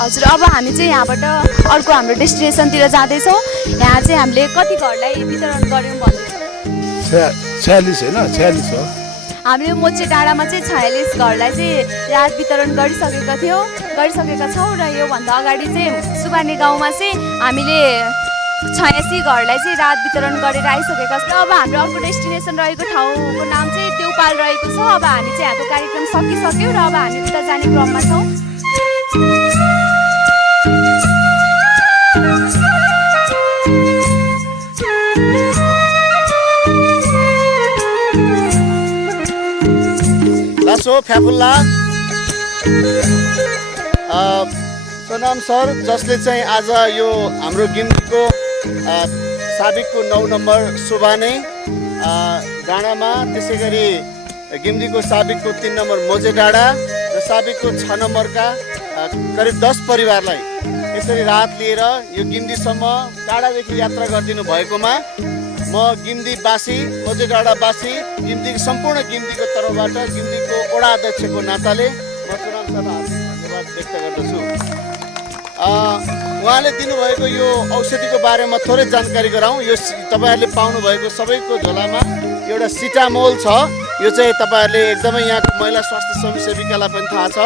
हजुर अब हामी चाहिँ यहाँबाट अर्को हाम्रो डेस्टिनेसनतिर जाँदैछौँ। यहाँ चाहिँ हामीले कति घरलाई वितरण गऱ्यौँ भन्दैछौँ? 46 होइन, 46 हो। हामीले मोचे डाँडामा चाहिँ 46 घरलाई चाहिँ रात वितरण गरिसकेका छौँ र योभन्दा अगाडि चाहिँ सुबाने गाउँमा चाहिँ हामीले 86 घरलाई चाहिँ रात वितरण गरेर आइसकेका छौँ। अब हाम्रो अर्को डेस्टिनेसन रहेको ठाउँको नाम चाहिँ देउपाल रहेको छ। अब हामी चाहिँ यहाँको कार्यक्रम सकिसक्यौँ र अब हामी उता जाने क्रममा छौँ। लासो फ्याफुल्ला सोनाम सर, जसले चाहिँ आज यो हाम्रो गिम्तीको साबिकको 9 नम्बर सुबाने डाँडामा, त्यसै गरी गिम्तीको साबिकको 3 नम्बर मोजे डाँडा र साबिकको 6 नम्बरका करिब 10 परिवारलाई यसरी रात लिएर यो गिम्तीसम्म टाढादेखि यात्रा गरिदिनु भएकोमा म गिम्तीवासी, मोजे डाँडावासी, गिम्तीको सम्पूर्ण गिम्तीको तर्फबाट गिम्तीको वडा अध्यक्षको नाताले म सोनाम सरलाई धन्यवाद व्यक्त गर्दछु। उहाँले दिनुभएको यो औषधिको बारेमा थोरै जानकारी गराउँ। यो तपाईँहरूले पाउनुभएको सबैको झोलामा एउटा सिटामोल छ। यो चाहिँ तपाईँहरूले एकदमै यहाँको महिला स्वास्थ्य स्वयंसेविकालाई पनि थाहा छ।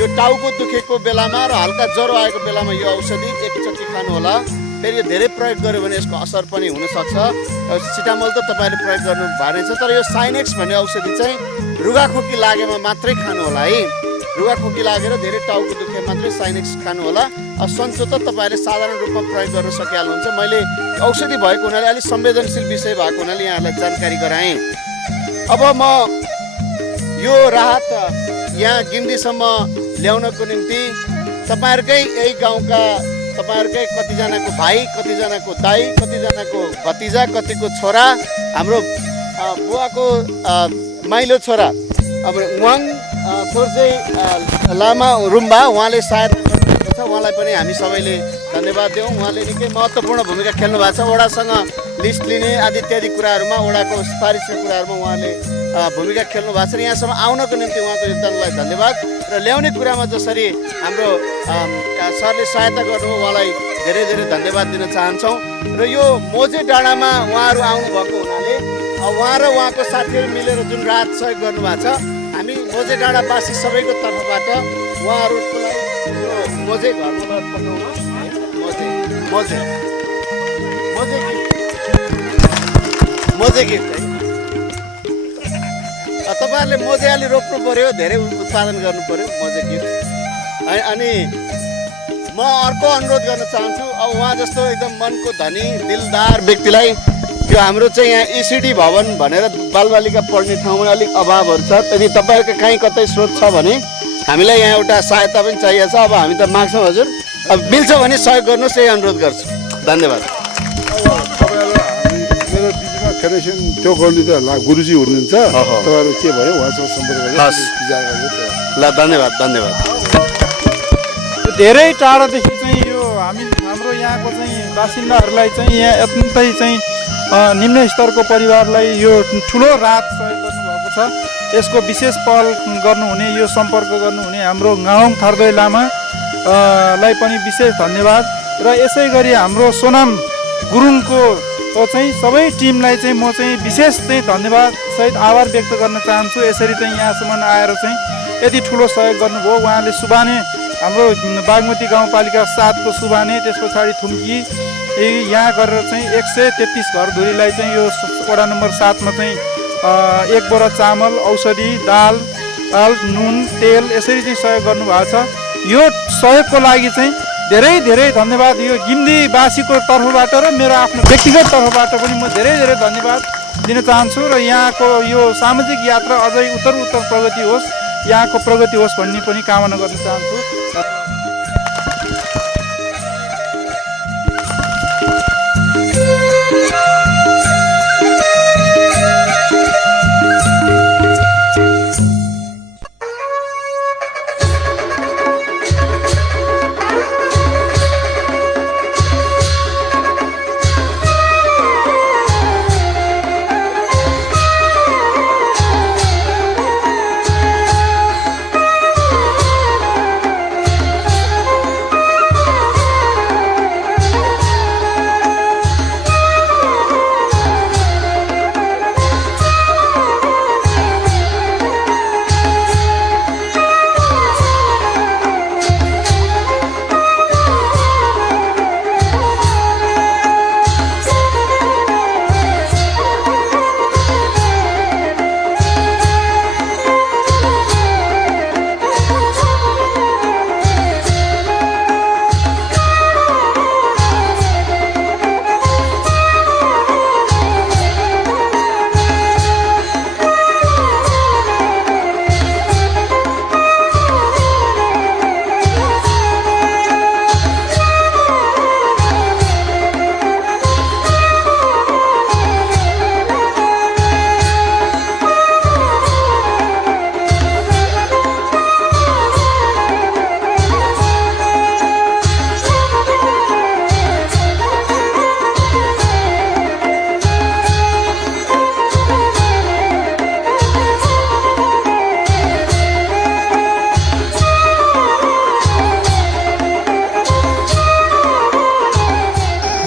यो टाउको दुखेको बेलामा र हल्का ज्वरो आएको बेलामा यो औषधि एकचोटि खानुहोला। फेरि यो धेरै प्रयोग गर्यो भने यसको असर पनि हुनसक्छ। सिटामोल त तपाईँहरूले प्रयोग गर्नु भएको छ, तर यो साइनेक्स भन्ने औषधि चाहिँ रुगाखोकी लागेमा मात्रै खानु होला है। रुगाखोकी लागेर धेरै टाउको दुखे मात्रै साइनेक्स खानु होला। सन्चो त तपाईँहरूले साधारण रूपमा प्रयोग गर्न सकिहाल्नुहुन्छ। मैले औषधि भएको हुनाले अलिक संवेदनशील विषय भएको हुनाले यहाँलाई जानकारी गराएँ। अब म यो राहत यहाँ गिम्तीसम्म ल्याउनको निम्ति तपाईँहरूकै यही गाउँका तपाईँहरूकै कतिजनाको भाइ, कतिजनाको दाइ, कतिजनाको भतिजा, कतिको छोरा, हाम्रो बुवाको माइलो छोरा अब वाङ थोर्जे लामा रुम्बा, उहाँले सहायता गर्नुभएको छ। उहाँलाई पनि हामी सबैले धन्यवाद दिउँ। उहाँले निकै महत्त्वपूर्ण भूमिका खेल्नु भएको छ। वडासँग लिस्ट लिने आदि इत्यादि कुराहरूमा, वडाको सिफारिसका कुराहरूमा उहाँले भूमिका खेल्नु भएको छ र यहाँसम्म आउनको निम्ति उहाँको योगदानलाई धन्यवाद। र ल्याउने कुरामा जसरी हाम्रो सरले सहायता गर्नुभयो उहाँलाई धेरै धेरै धन्यवाद दिन चाहन्छौँ। र यो मोजे डाँडामा उहाँहरू आउनुभएको हुनाले उहाँ र उहाँको साथीहरू मिलेर जुन राहत सहयोग गर्नुभएको छ, हामी मोजे डाँडावासी सबैको तर्फबाट उहाँहरूको लागि यो मोजे घरमा पठाउन मोजे गिफ्ट है। तपाईँहरूले मोजे अलि रोप्नु पऱ्यो, धेरै उत्पादन गर्नु पऱ्यो मोजे गिफ्ट है। अनि म अर्को अनुरोध गर्न चाहन्छु, अब उहाँ जस्तो एकदम मनको धनी दिलदार व्यक्तिलाई यो हाम्रो चाहिँ यहाँ इसिडी भवन भनेर बालबालिका पढ्ने ठाउँमा अलिक अभावहरू छ। यदि तपाईँहरूको कहीँ कतै स्रोत छ भने हामीलाई यहाँ एउटा सहायता पनि चाहिएको छ। अब हामी त माग्छौँ हजुर, अब मिल्छ भने सहयोग गर्नुहोस्, यही अनुरोध गर्छु। धन्यवाद। मेरो बिचमा कनेक्सन त्यो गर्नु त गुरुजी हुनुहुन्छ तपाईँहरू के भयो उहाँसँग सम्पर्क गरेर हस्। विचार गरेर ल धन्यवाद धन्यवाद। धेरै टाढादेखि चाहिँ यो हाम्रो यहाँको चाहिँ बासिन्दाहरूलाई चाहिँ यहाँ अत्यन्तै चाहिँ निम्न स्तरको परिवारलाई यो ठुलो राहत सहयोग गर्नुभएको छ। यसको विशेष पहल गर्नुहुने यो सम्पर्क गर्नुहुने हाम्रो गाउँ थर्दोय लामा लाई पनि विशेष धन्यवाद र यसै गरी हाम्रो सोनाम गुरुङको चाहिँ सबै टिमलाई चाहिँ म चाहिँ विशेष चाहिँ धन्यवाद सहित आभार व्यक्त गर्न चाहन्छु। यसरी चाहिँ यहाँसम्म आएर चाहिँ यति ठुलो सहयोग गर्नुभयो। उहाँले सुबाने हाम्रो बागमती गाउँपालिका 7 को सुबाने त्यस पछाडि थुम्की यहाँ गरेर चाहिँ 133 घरधुरीलाई चाहिँ यो वडा नम्बर 7 मा चाहिँ 1 बोरा चामल औषधि दाल नुन तेल यसरी चाहिँ सहयोग गर्नुभएको छ। यो सहयोगको लागि चाहिँ धेरै धेरै धन्यवाद यो गिम्दीवासीको तर्फबाट र मेरो आफ्नो व्यक्तिगत तर्फबाट पनि म धेरै धेरै धन्यवाद दिन चाहन्छु र यहाँको यो सामाजिक यात्रा अझै उत्तर प्रगति होस्, यहाँको प्रगति होस् भन्ने पनि कामना गर्न चाहन्छु।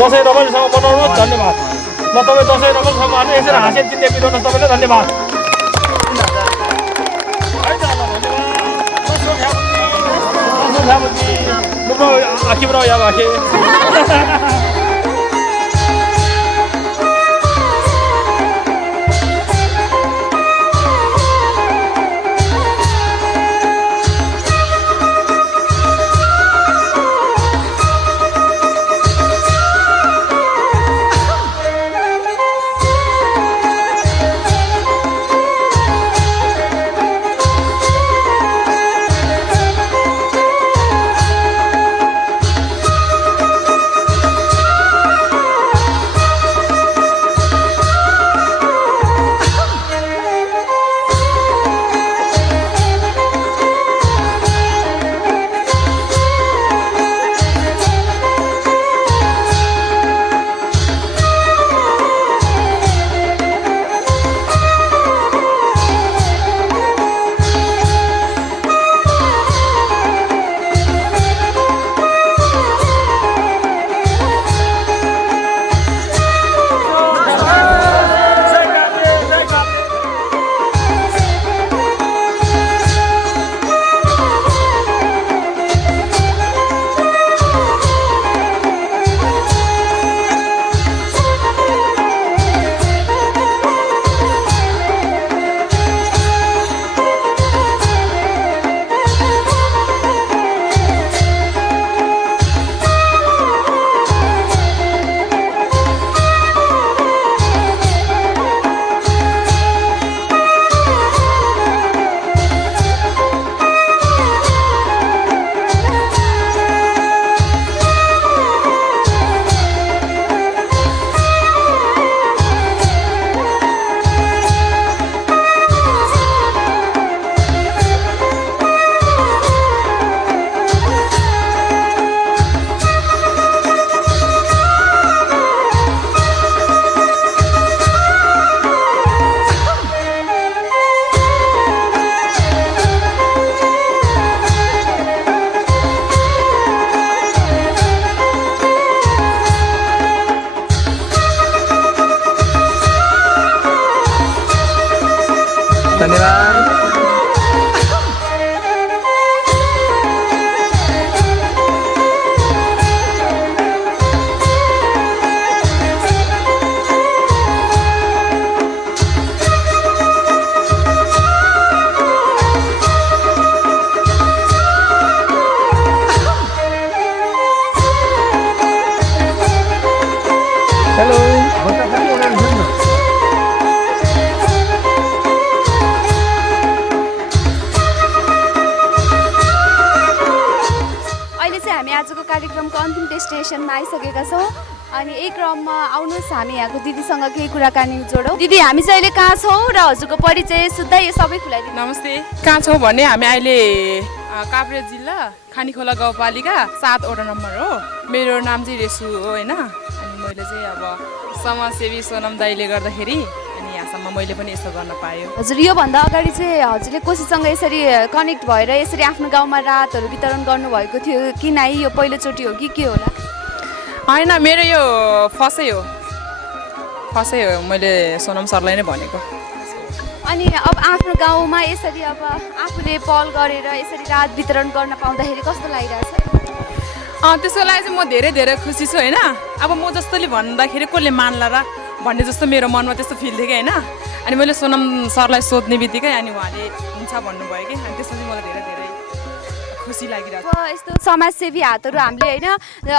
दसैँ रमाइलोसँग मनाउनुहोस्। धन्यवाद। ल तपाईँ दसैँ रमाइलोसँग मार्नु यसरी हाँसेर चिन्ने बिताउनुहोस्। तपाईँलाई धन्यवाद। आखिर या आखे अहिले चाहिँ हामी आजको कार्यक्रमको अन्तिम डेस्टिनेसनमा आइसकेका छौँ अनि यही क्रममा आउनुहोस् हामी यहाँको दिदीसँग केही कुराकानी जोडौँ। दिदी हामी चाहिँ अहिले कहाँ छौँ र हजुरको परिचय सुत्दै यो सबै खुलाइदिनु। नमस्ते, कहाँ छौँ भने हामी अहिले काभ्रे जिल्ला खानीखोला गाउँपालिका 7 वडा नम्बर हो। मेरो नाम चाहिँ रेसु हो होइन। अनि मैले चाहिँ अब समाजसेवी सोनम दाइले गर्दाखेरि अनि यहाँसम्म मैले पनि यसो गर्न पाएँ। हजुर योभन्दा अगाडि चाहिँ हजुरले कोसीसँग यसरी कनेक्ट भएर यसरी आफ्नो गाउँमा रातहरू वितरण गर्नुभएको थियो कि नै यो पहिलोचोटि हो कि के होला? होइन, मेरो यो फर्स्टै हो। मैले सोनम सरलाई नै भनेको। अनि अब आफ्नो गाउँमा यसरी अब आफूले पहल गरेर यसरी रात वितरण गर्न पाउँदाखेरि कस्तो लागिरहेछ? त्यसको लागि चाहिँ म धेरै खुसी छु होइन। अब म जस्तोले भन्दाखेरि कसले मान्ला र भन्ने जस्तो मेरो मनमा त्यस्तो फिल थियो कि होइन। अनि मैले सोनम सरलाई सोध्ने बित्तिकै अनि उहाँले हुन्छ भन्नुभयो कि अनि त्यसपछि मलाई धेरै खुसी लागिरहेको छ। यस्तो समाजसेवी हातहरू हामीले होइन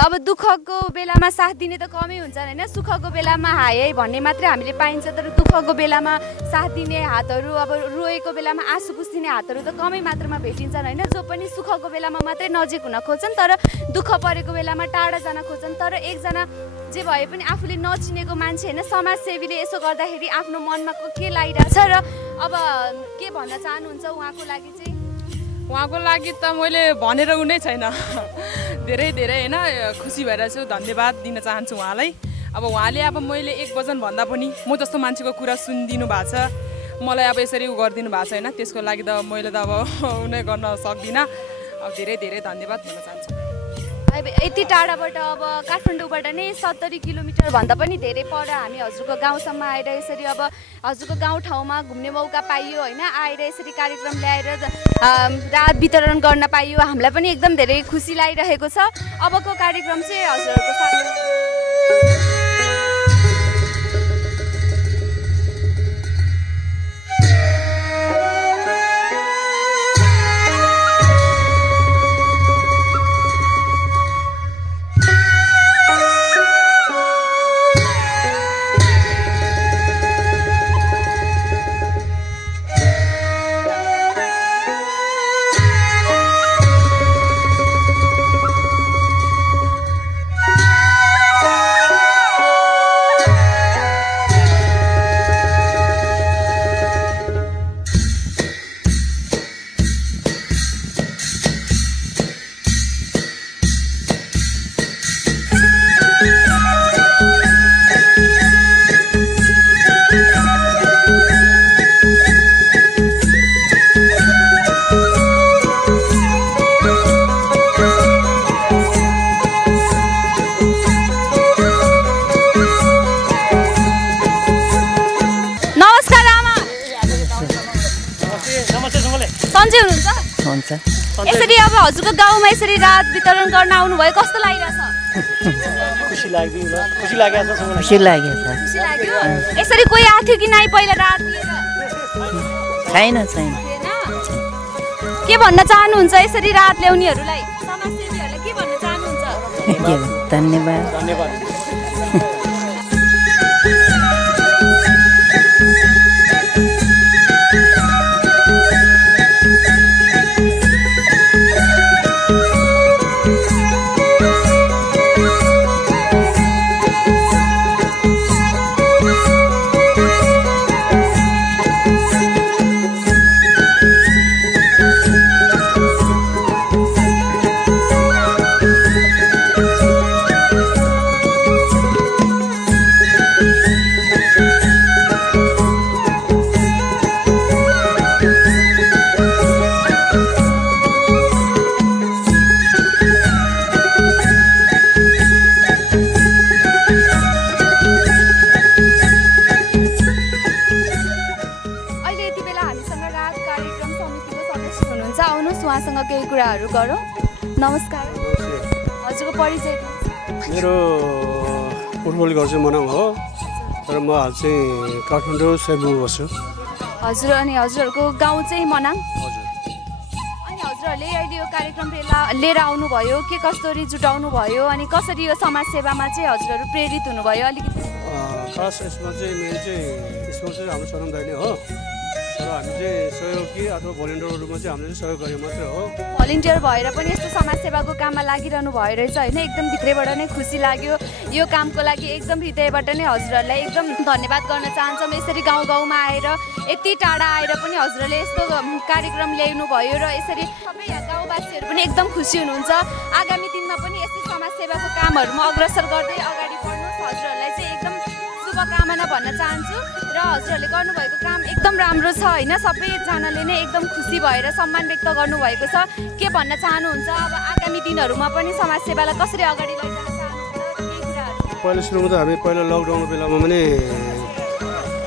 अब दुःखको बेलामा साथ दिने त कमै हुन्छन् होइन, सुखको बेलामा हाय भन्ने मात्रै हामीले पाइन्छ, तर दुःखको बेलामा साथ दिने हातहरू अब रोएको बेलामा आँसु पुस्दिने हातहरू त कमै मात्रामा भेटिन्छन् होइन। जो पनि सुखको बेलामा मात्रै नजिक हुन खोज्छन् तर दुःख परेको बेलामा टाढा जान खोज्छन्। तर एकजना जे भए पनि आफूले नचिनेको मान्छे होइन समाजसेवीले यसो गर्दाखेरि आफ्नो मनमा के लागिरहेछ र अब के भन्न चाहनुहुन्छ उहाँको लागि चाहिँ? उहाँको लागि त मैले भनेर उनै छैन। धेरै होइन खुसी भएर छु, धन्यवाद दिन चाहन्छु उहाँलाई। अब उहाँले अब मैले 1 वचन भन्दा पनि म जस्तो मान्छेको कुरा सुनिदिनु भएको छ, मलाई अब यसरी गरिदिनु भएको छ होइन। त्यसको लागि त मैले त अब उनै गर्न सक्दिनँ। अब धेरै धन्यवाद भन्न चाहन्छु। अब यति टाढाबाट अब काठमाडौँबाट नै 70 किलोमिटर भन्दा पनि धेरै पर हामी हजुरको गाउँसम्म आएर यसरी अब हजुरको गाउँठाउँमा घुम्ने मौका पाइयो होइन। आएर यसरी कार्यक्रम ल्याएर रात वितरण गर्न पाइयो, हामीलाई पनि एकदम धेरै खुसी लागिरहेको छ। अबको कार्यक्रम चाहिँ हजुरहरूको साथ सन्चै हुनुहुन्छ? यसरी अब हजुरको गाउँमा यसरी रात वितरण गर्न आउनुभयो, कस्तो लागिरहेछ? खुसी लाग्यो। यसरी कोही आएको थियो कि नै पहिला रात लिएर? छैन। के भन्न चाहनुहुन्छ यसरी रात ल्याउनेहरूलाई, समाजसेवीहरूलाई के भन्न चाहनुहुन्छ? धन्यवाद। उहाँसँग केही कुराहरू गरौँ। नमस्कार, हजुरको परिचय? मेरो पूर्वले घर चाहिँ मनाङ हो, तर म हाल चाहिँ काठमाडौँ सेम्बुमा बस्छु। हजुर, अनि हजुरहरूको गाउँ चाहिँ मनाङ? अनि हजुरहरूले हजुरहरूले अहिले यो कार्यक्रम लिएर आउनुभयो के कसरी जुटाउनु भयो अनि कसरी यो समाजसेवामा चाहिँ हजुरहरू प्रेरित हुनुभयो अलिकति खास यसमा चाहिँ मेन चाहिँ यसमा चाहिँ हाम्रो सोनम दाइ नै हो र हामी चाहिँ सहयोगी अथवा भलिन्टियरको रूपमा चाहिँ हामीले सहयोग गरे मात्रै हो भलिन्टियर भएर पनि यस्तो समाजसेवाको काममा लागिरहनु भयो रहेछ होइन एकदम भित्रैबाट नै खुसी लाग्यो यो कामको लागि एकदम हृदयबाट नै हजुरहरूलाई एकदम धन्यवाद गर्न चाहन्छौँ यसरी गाउँ गाउँमा आएर यति टाढा आएर पनि हजुरहरूले यस्तो कार्यक्रम ल्याउनु भयो र यसरी सबै गाउँवासीहरू पनि एकदम खुसी हुनुहुन्छ आगामी दिनमा पनि यस्तै समाजसेवाको कामहरूमा अग्रसर गर्दै अगाडि बढ्नुहोस् हजुरहरूलाई चाहिँ एकदम शुभकामना भन्न चाहन्छु र हजुरहरूले गर्नुभएको काम एकदम राम्रो छ होइन सबैजनाले नै एकदम खुसी भएर सम्मान व्यक्त गर्नुभएको छ के भन्न चाहनुहुन्छ अब आगामी दिनहरूमा पनि समाजसेवालाई कसरी अगाडि लैजान चाहनुहुन्छ केही कुराहरू पहिला सुरुमा त हामी पहिला लकडाउनको बेलामा पनि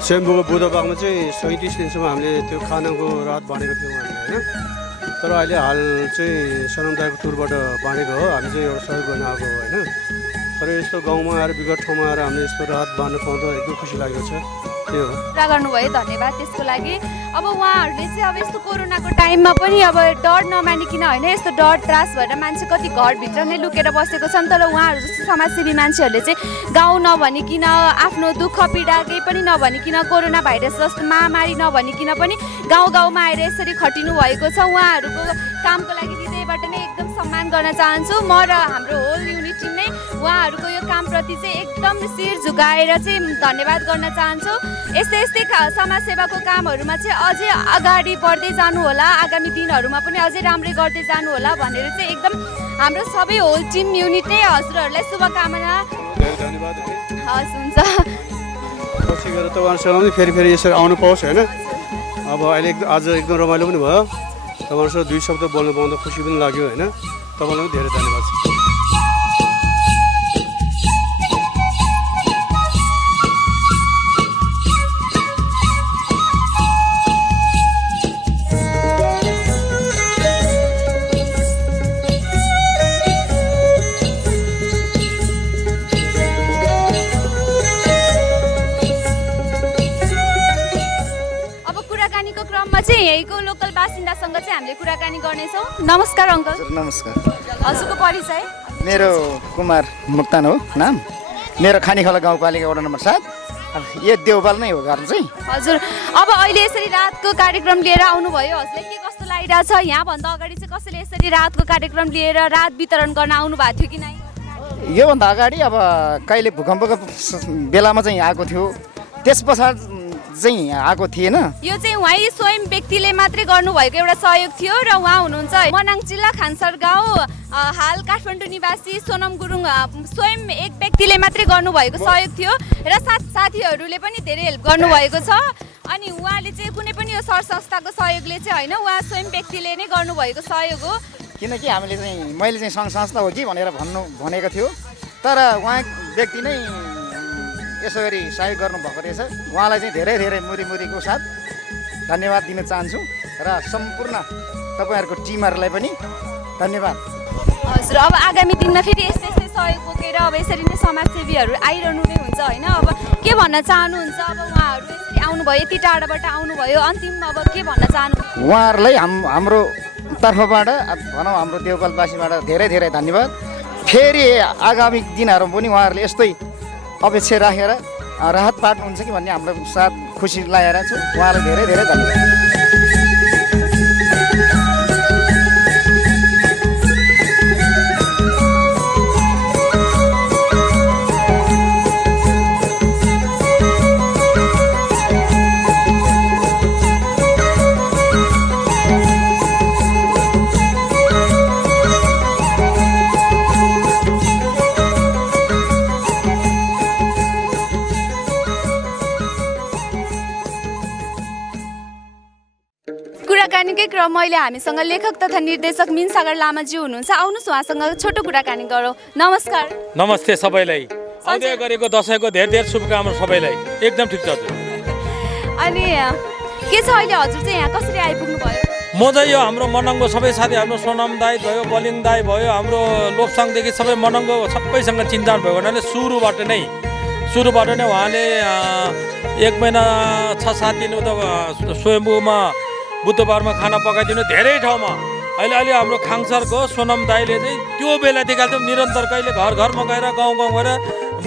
स्वयम्भूको बुधबागमा चाहिँ 37 दिनसम्म हामीले त्यो खानाको राहत बाँडेको थियौँ हामीले होइन तर अहिले हाल चाहिँ सोनम दाइको टुरबाट बाँडेको हो हामी चाहिँ एउटा सहयोग गर्न आएको हो होइन तर यस्तो गाउँमा आएर विगत ठाउँमा आएर हामीले यस्तो राहत बाँड्न पाउँदा एकदम खुसी लागेको छ त्यही हो कुरा गर्नुभयो धन्यवाद त्यसको लागि अब उहाँहरूले चाहिँ अब यस्तो कोरोनाको टाइममा पनि अब डर नमानिकन होइन यस्तो डर त्रास भएर मान्छे कति घरभित्र नै लुकेर बसेको छन् तर उहाँहरू जस्तो समाजसेवी मान्छेहरूले चाहिँ गाउँ नभनिकन आफ्नो दुःख पीडा केही पनि नभनिकन कोरोना भाइरस जस्तो महामारी नभनिकन पनि गाउँ गाउँमा आएर यसरी खटिनु भएको छ उहाँहरूको कामको लागि हृदयबाट नै एकदम सम्मान गर्न चाहन्छु म र हाम्रो होल युनिट टिम नै उहाँहरूको यो कामप्रति चाहिँ एकदम शिर झुकाएर चाहिँ धन्यवाद गर्न चाहन्छु यस्तै यस्तै समाजसेवाको कामहरूमा चाहिँ अझै अगाडि बढ्दै जानु होला आगामी दिनहरूमा पनि अझै राम्रै गर्दै जानु होला भनेर चाहिँ एकदम हाम्रो सबै होल टिम युनिट नै हजुरहरूलाई शुभकामना धन्यवाद हस् हुन्छ पछि गएर तपाईँहरूसँग पनि फेरि यसरी आउनु पाओस् होइन अब अहिले आज एकदम रमाइलो पनि भयो तपाईँहरूसँग 2 शब्द बोल्नु पाउँदा खुसी पनि लाग्यो होइन तपाईँलाई पनि धेरै धन्यवाद छ यहीँको लोकल बासिन्दासँग चाहिँ हामीले कुराकानी गर्नेछौँ नमस्कार अङ्कल नमस्कार हजुरको परिचय मेरो कुमार मुक्तान हो नाम मेरो खानीखोला गाउँपालिका वडा नम्बर 7 यो देउपाल नै हो घर चाहिँ हजुर अब अहिले यसरी रातको कार्यक्रम लिएर आउनुभयो हजुरले के कस्तो लागिरहेछ यहाँभन्दा अगाडि चाहिँ कसैले यसरी रातको कार्यक्रम लिएर रात वितरण गर्न आउनु भएको थियो कि नै योभन्दा अगाडि अब कहिले भूकम्पको बेलामा चाहिँ आएको थियो त्यस पछाडि चाहिँ आएको थिएन यो चाहिँ उहाँ स्वयं व्यक्तिले मात्रै गर्नुभएको एउटा सहयोग थियो र उहाँ हुनुहुन्छ मनाङ जिल्ला खानसर गाउँ हाल काठमाडौँ निवासी सोनम गुरुङ स्वयं एक व्यक्तिले मात्रै गर्नुभएको सहयोग थियो र साथीहरूले पनि धेरै हेल्प गर्नुभएको छ अनि उहाँले चाहिँ कुनै पनि यो सर संस्थाको सहयोगले चाहिँ होइन उहाँ स्वयं व्यक्तिले नै गर्नुभएको सहयोग हो किनकि हामीले चाहिँ मैले चाहिँ सङ्घ संस्था हो कि भनेर भनेको थियो तर उहाँ व्यक्ति नै यसो गरी सहयोग गर्नुभएको रहेछ उहाँलाई चाहिँ धेरै धेरै मुरीको साथ धन्यवाद दिन चाहन्छु र सम्पूर्ण तपाईँहरूको टिमहरूलाई पनि धन्यवाद हजुर अब आगामी दिनमा फेरि यस्तै सहयोग बोकेर अब यसरी नै समाजसेवीहरू आइरहनु नै हुन्छ होइन अब के भन्न चाहनुहुन्छ अब उहाँहरू यसरी आउनुभयो यति टाढाबाट आउनुभयो अन्तिम अब के भन्न चाहनु उहाँहरूलाई हाम्रो तर्फबाट भनौँ हाम्रो देउपालवासीबाट धेरै धेरै धन्यवाद फेरि आगामी दिनहरूमा पनि उहाँहरूले यस्तै अपेक्षा राखेर राहत पाड्नुहुन्छ कि भन्ने हाम्रो साथ खुसी लागेर छु उहाँलाई धेरै धेरै धन्यवाद कुराकानीकै क्रम अहिले हामीसँग लेखक तथा निर्देशक मिन सागर लामाजी हुनुहुन्छ आउनुहोस् उहाँसँग छोटो कुराकानी गरौँ नमस्कार नमस्ते सबैलाई आउँदै गरेको दसैँको धेरै धेरै शुभकामना सबैलाई एकदम ठिक छ अनि के छ अहिले हजुर चाहिँ यहाँ कसरी आइपुग्नु भयो म चाहिँ यो हाम्रो मनाङको सबै साथी हाम्रो सोनम दाई भयो बलिङ दाई भयो हाम्रो लोकसाङदेखि सबै मनाङको सबैसँग चिन्तान भएको हुनाले सुरुबाट नै उहाँले 1 महिना 6-7 दिन उता स्वयम्भूमा बुधबारमा खाना पकाइदिनु धेरै ठाउँमा अहिले हाम्रो खाङसरको सोनम दाईले चाहिँ त्यो बेलादेखि चाहिँ निरन्तर कहिले घर घरमा गएर गाउँ गाउँ गएर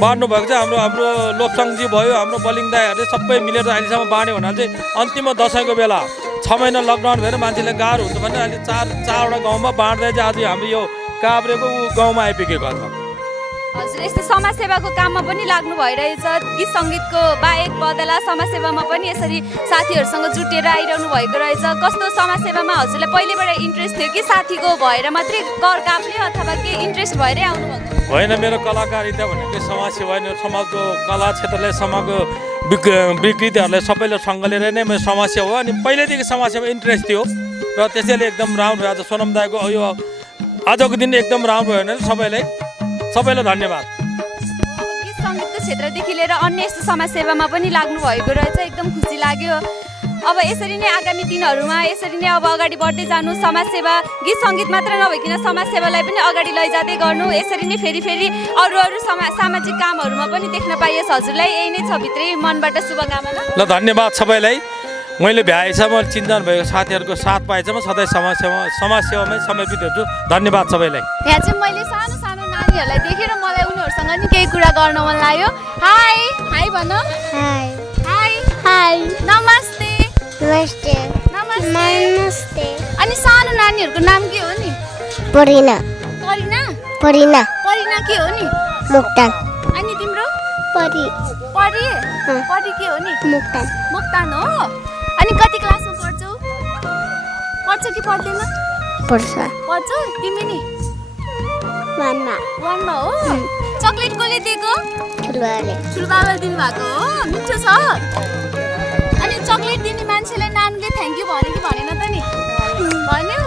बाँड्नु भएको छ। हाम्रो लोप्साङजी भयो, हाम्रो बलिङ दाईहरूले सबै मिलेर अहिलेसम्म बाँड्यो भने चाहिँ अन्तिममा दसैँको बेला 6 महिना लकडाउन भएर मान्छेलाई गाह्रो हुन्छ भने अहिले चारवटा गाउँमा बाँड्दै चाहिँ आज हाम्रो यो काभ्रेको गाउँमा आइपुगेको छ। हजुर यस्तो समाजसेवाको काममा पनि लाग्नु भइरहेछ। गीत सङ्गीतको बाहेक बदला समाजसेवामा पनि यसरी साथीहरूसँग जुटेर आइरहनु भएको रहेछ। कस्तो समाजसेवामा हजुरलाई पहिलेबाट इन्ट्रेस्ट थियो कि साथीको भएर मात्रै कर कामले अथवा के इन्ट्रेस्ट भएरै आउनुभएको? होइन, मेरो कलाकारिता भनेको समाजसेवा नै, समाजको कला क्षेत्रलाई, समाजको विकृतिहरूलाई सबैले सङ्घलेर नै मेरो समाजसेवा हो। अनि पहिल्यैदेखि समाजसेवा इन्ट्रेस्ट थियो र त्यसैले एकदम राम्रो। आज सोनम दाईको यो आजको दिन एकदम राम्रो भयो भने सबैलाई धन्यवाद। गीत सङ्गीतको क्षेत्रदेखि लिएर अन्य यस्तो समाजसेवामा पनि लाग्नु भएको रहेछ, एकदम खुसी लाग्यो। अब यसरी नै आगामी दिनहरूमा यसरी नै अब अगाडि बढ्दै जानु, समाजसेवा गीत सङ्गीत मात्र नभइकन समाजसेवालाई पनि अगाडि लैजाँदै गर्नु। यसरी नै फेरि अरू सामाजिक कामहरूमा पनि देख्न पाइयोस् हजुरलाई। यही नै छ भित्रै मनबाट शुभकामना। ल धन्यवाद सबैलाई। मैले भ्याएछ म चिन्तन भएको साथीहरूको साथ पाएछ म सधैँ समाजसेवामै समर्पित हुन्छु। धन्यवाद सबैलाई। यहाँ चाहिँ मैले सानो सानो नानीहरूलाई देखेर मलाई उनीहरूसँग नि केही कुरा गर्न मन लाग्यो। हाई हाई भन। हाई हाई हाई नमस्ते नमस्ते नमस्ते नमस्ते। अनि सानो नानीहरूको नाम के हो नि? परिना परिना परिना परिना के हो नि? मुक्तान। अनि तिम्रो? परि परि परि के हो नि? मुक्तान। मुक्तान हो। अनि कति क्लासमा पढ्छौ? पढ्छौ कि पढ्दैन? पढ्छौ। तिमी नि? 1 मा हो। चक्लेट कसले दिएको? ठुलबाबाले दिनुभएको हो। मिठो छ। अनि चक्लेट दिने मान्छेलाई नानीले थ्याङ्क यू भन्यो कि भनेन त नि? भन्यो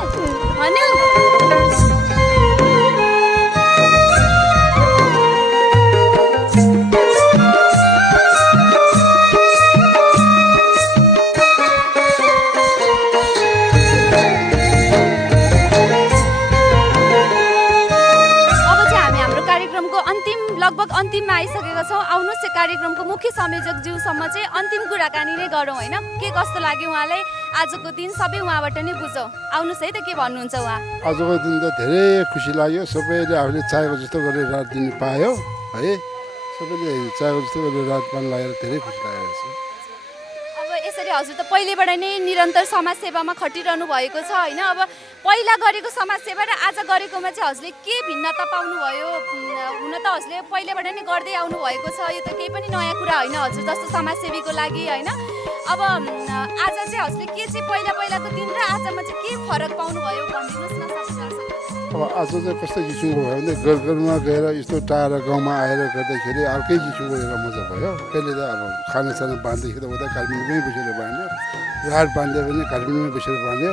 भन्यो। लगभग अन्तिममा आइसकेका छौँ। आउनुहोस् यो कार्यक्रमको मुख्य संयोजक ज्यूसम्म चाहिँ अन्तिम कुराकानी नै गरौँ होइन? के कस्तो लाग्यो उहाँलाई आजको दिन सबै उहाँबाट नै बुझौँ। आउनुहोस् है त, के भन्नुहुन्छ उहाँ? आजको दिन त धेरै खुसी लाग्यो। सबैले आफूले चाहेको जस्तो गरेर रात दिन पायो है। सबैले चाहेको जस्तो गरेर रात पान लागेर धेरै खुसी लागेको छ। अब यसरी हजुर त पहिलेबाट नै निरन्तर समाजसेवामा खटिरहनु भएको छ होइन? अब पहिला गरेको समाजसेवा र आज गरेकोमा चाहिँ हजुरले के भिन्नता पाउनुभयो? हुन त हजुरले पहिलेबाट नै गर्दै आउनु भएको छ, यो त केही पनि नयाँ कुरा होइन हजुर जस्तो समाजसेवीको लागि होइन? अब आज चाहिँ हजुरले के चाहिँ पहिलाको दिन र आजमा चाहिँ के फरक पाउनुभयो भनिदिनुहोस् न सबैजना। अब आज चाहिँ कस्तो किसिमको भयो भने घरमा गएर यस्तो टाढा गाउँमा आएर गर्दाखेरि अर्कै किसिमको एउटा मजा भयो। पहिले त अब खानासाना बाँध्दाखेरि त उता काठमाडौँमै बसेर बाँध्यो, राड बाँध्यो भने काठमाडौँमै बसेर बाँध्यो।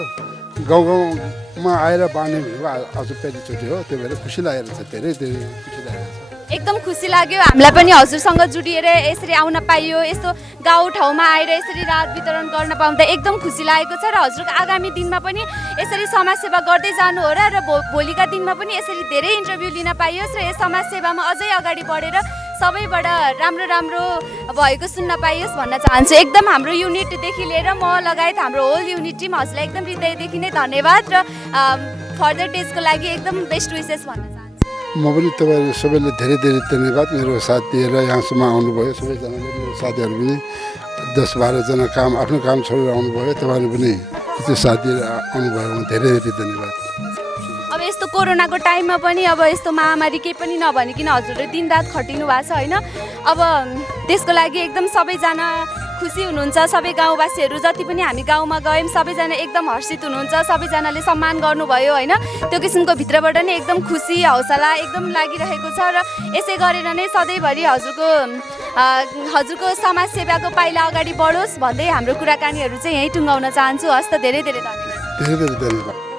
गाउँमा आएर बाँध्यो भनेको आज पहिलोचोटि हो। त्यही भएर खुसी लागेको छ, धेरै खुसी लागेको छ। एकदम खुसी लाग्यो हामीलाई पनि हजुरसँग जुडिएर यसरी आउन पाइयो। यस्तो गाउँ ठाउँमा आएर यसरी रात वितरण गर्न पाउँदा एकदम खुसी लागेको छ। र हजुरको आगामी दिनमा पनि यसरी समाजसेवा गर्दै जानु हो र भोलिका दिनमा पनि यसरी धेरै इन्टरभ्यू लिन पाइयोस् र यस समाजसेवामा अझै अगाडि बढेर सबैबाट राम्रो राम्रो भएको सुन्न पाइयोस् भन्न चाहन्छु। एकदम हाम्रो युनिटदेखि लिएर म लगायत हाम्रो होल युनिट टिम हजुरलाई एकदम हृदयदेखि नै धन्यवाद र फर्दर डेजको लागि एकदम बेस्ट विसेस भन्न चाहन्छु। म पनि तपाईँहरू सबैले धेरै धन्यवाद। मेरो साथ दिएर यहाँसम्म आउनुभयो सबैजनाले। मेरो साथीहरू पनि 10-12 जना आफ्नो काम छोडेर आउनुभयो। तपाईँहरू पनि त्यो साथ दिएर आउनुभयो, धेरै धन्यवाद। अब यस्तो कोरोनाको टाइममा पनि अब यस्तो महामारी केही पनि नभनिकन हजुरले दिनरात खटिनु भएको छ होइन? अब त्यसको लागि एकदम सबैजना खुसी हुनुहुन्छ। सबै गाउँवासीहरू जति पनि हामी गाउँमा गयौँ सबैजना एकदम हर्षित हुनुहुन्छ। सबैजनाले सम्मान गर्नुभयो होइन? त्यो किसिमको भित्रबाट नै एकदम खुसी हौसला एकदम लागिरहेको छ। र यसै गरेर नै सधैँभरि हजुरको समाजसेवाको पाइला अगाडि बढोस् भन्दै हाम्रो कुराकानीहरू चाहिँ यहीँ टुङ्गाउन चाहन्छु। हस् त, धेरै धेरै धन्यवाद। धेरै धन्यवाद।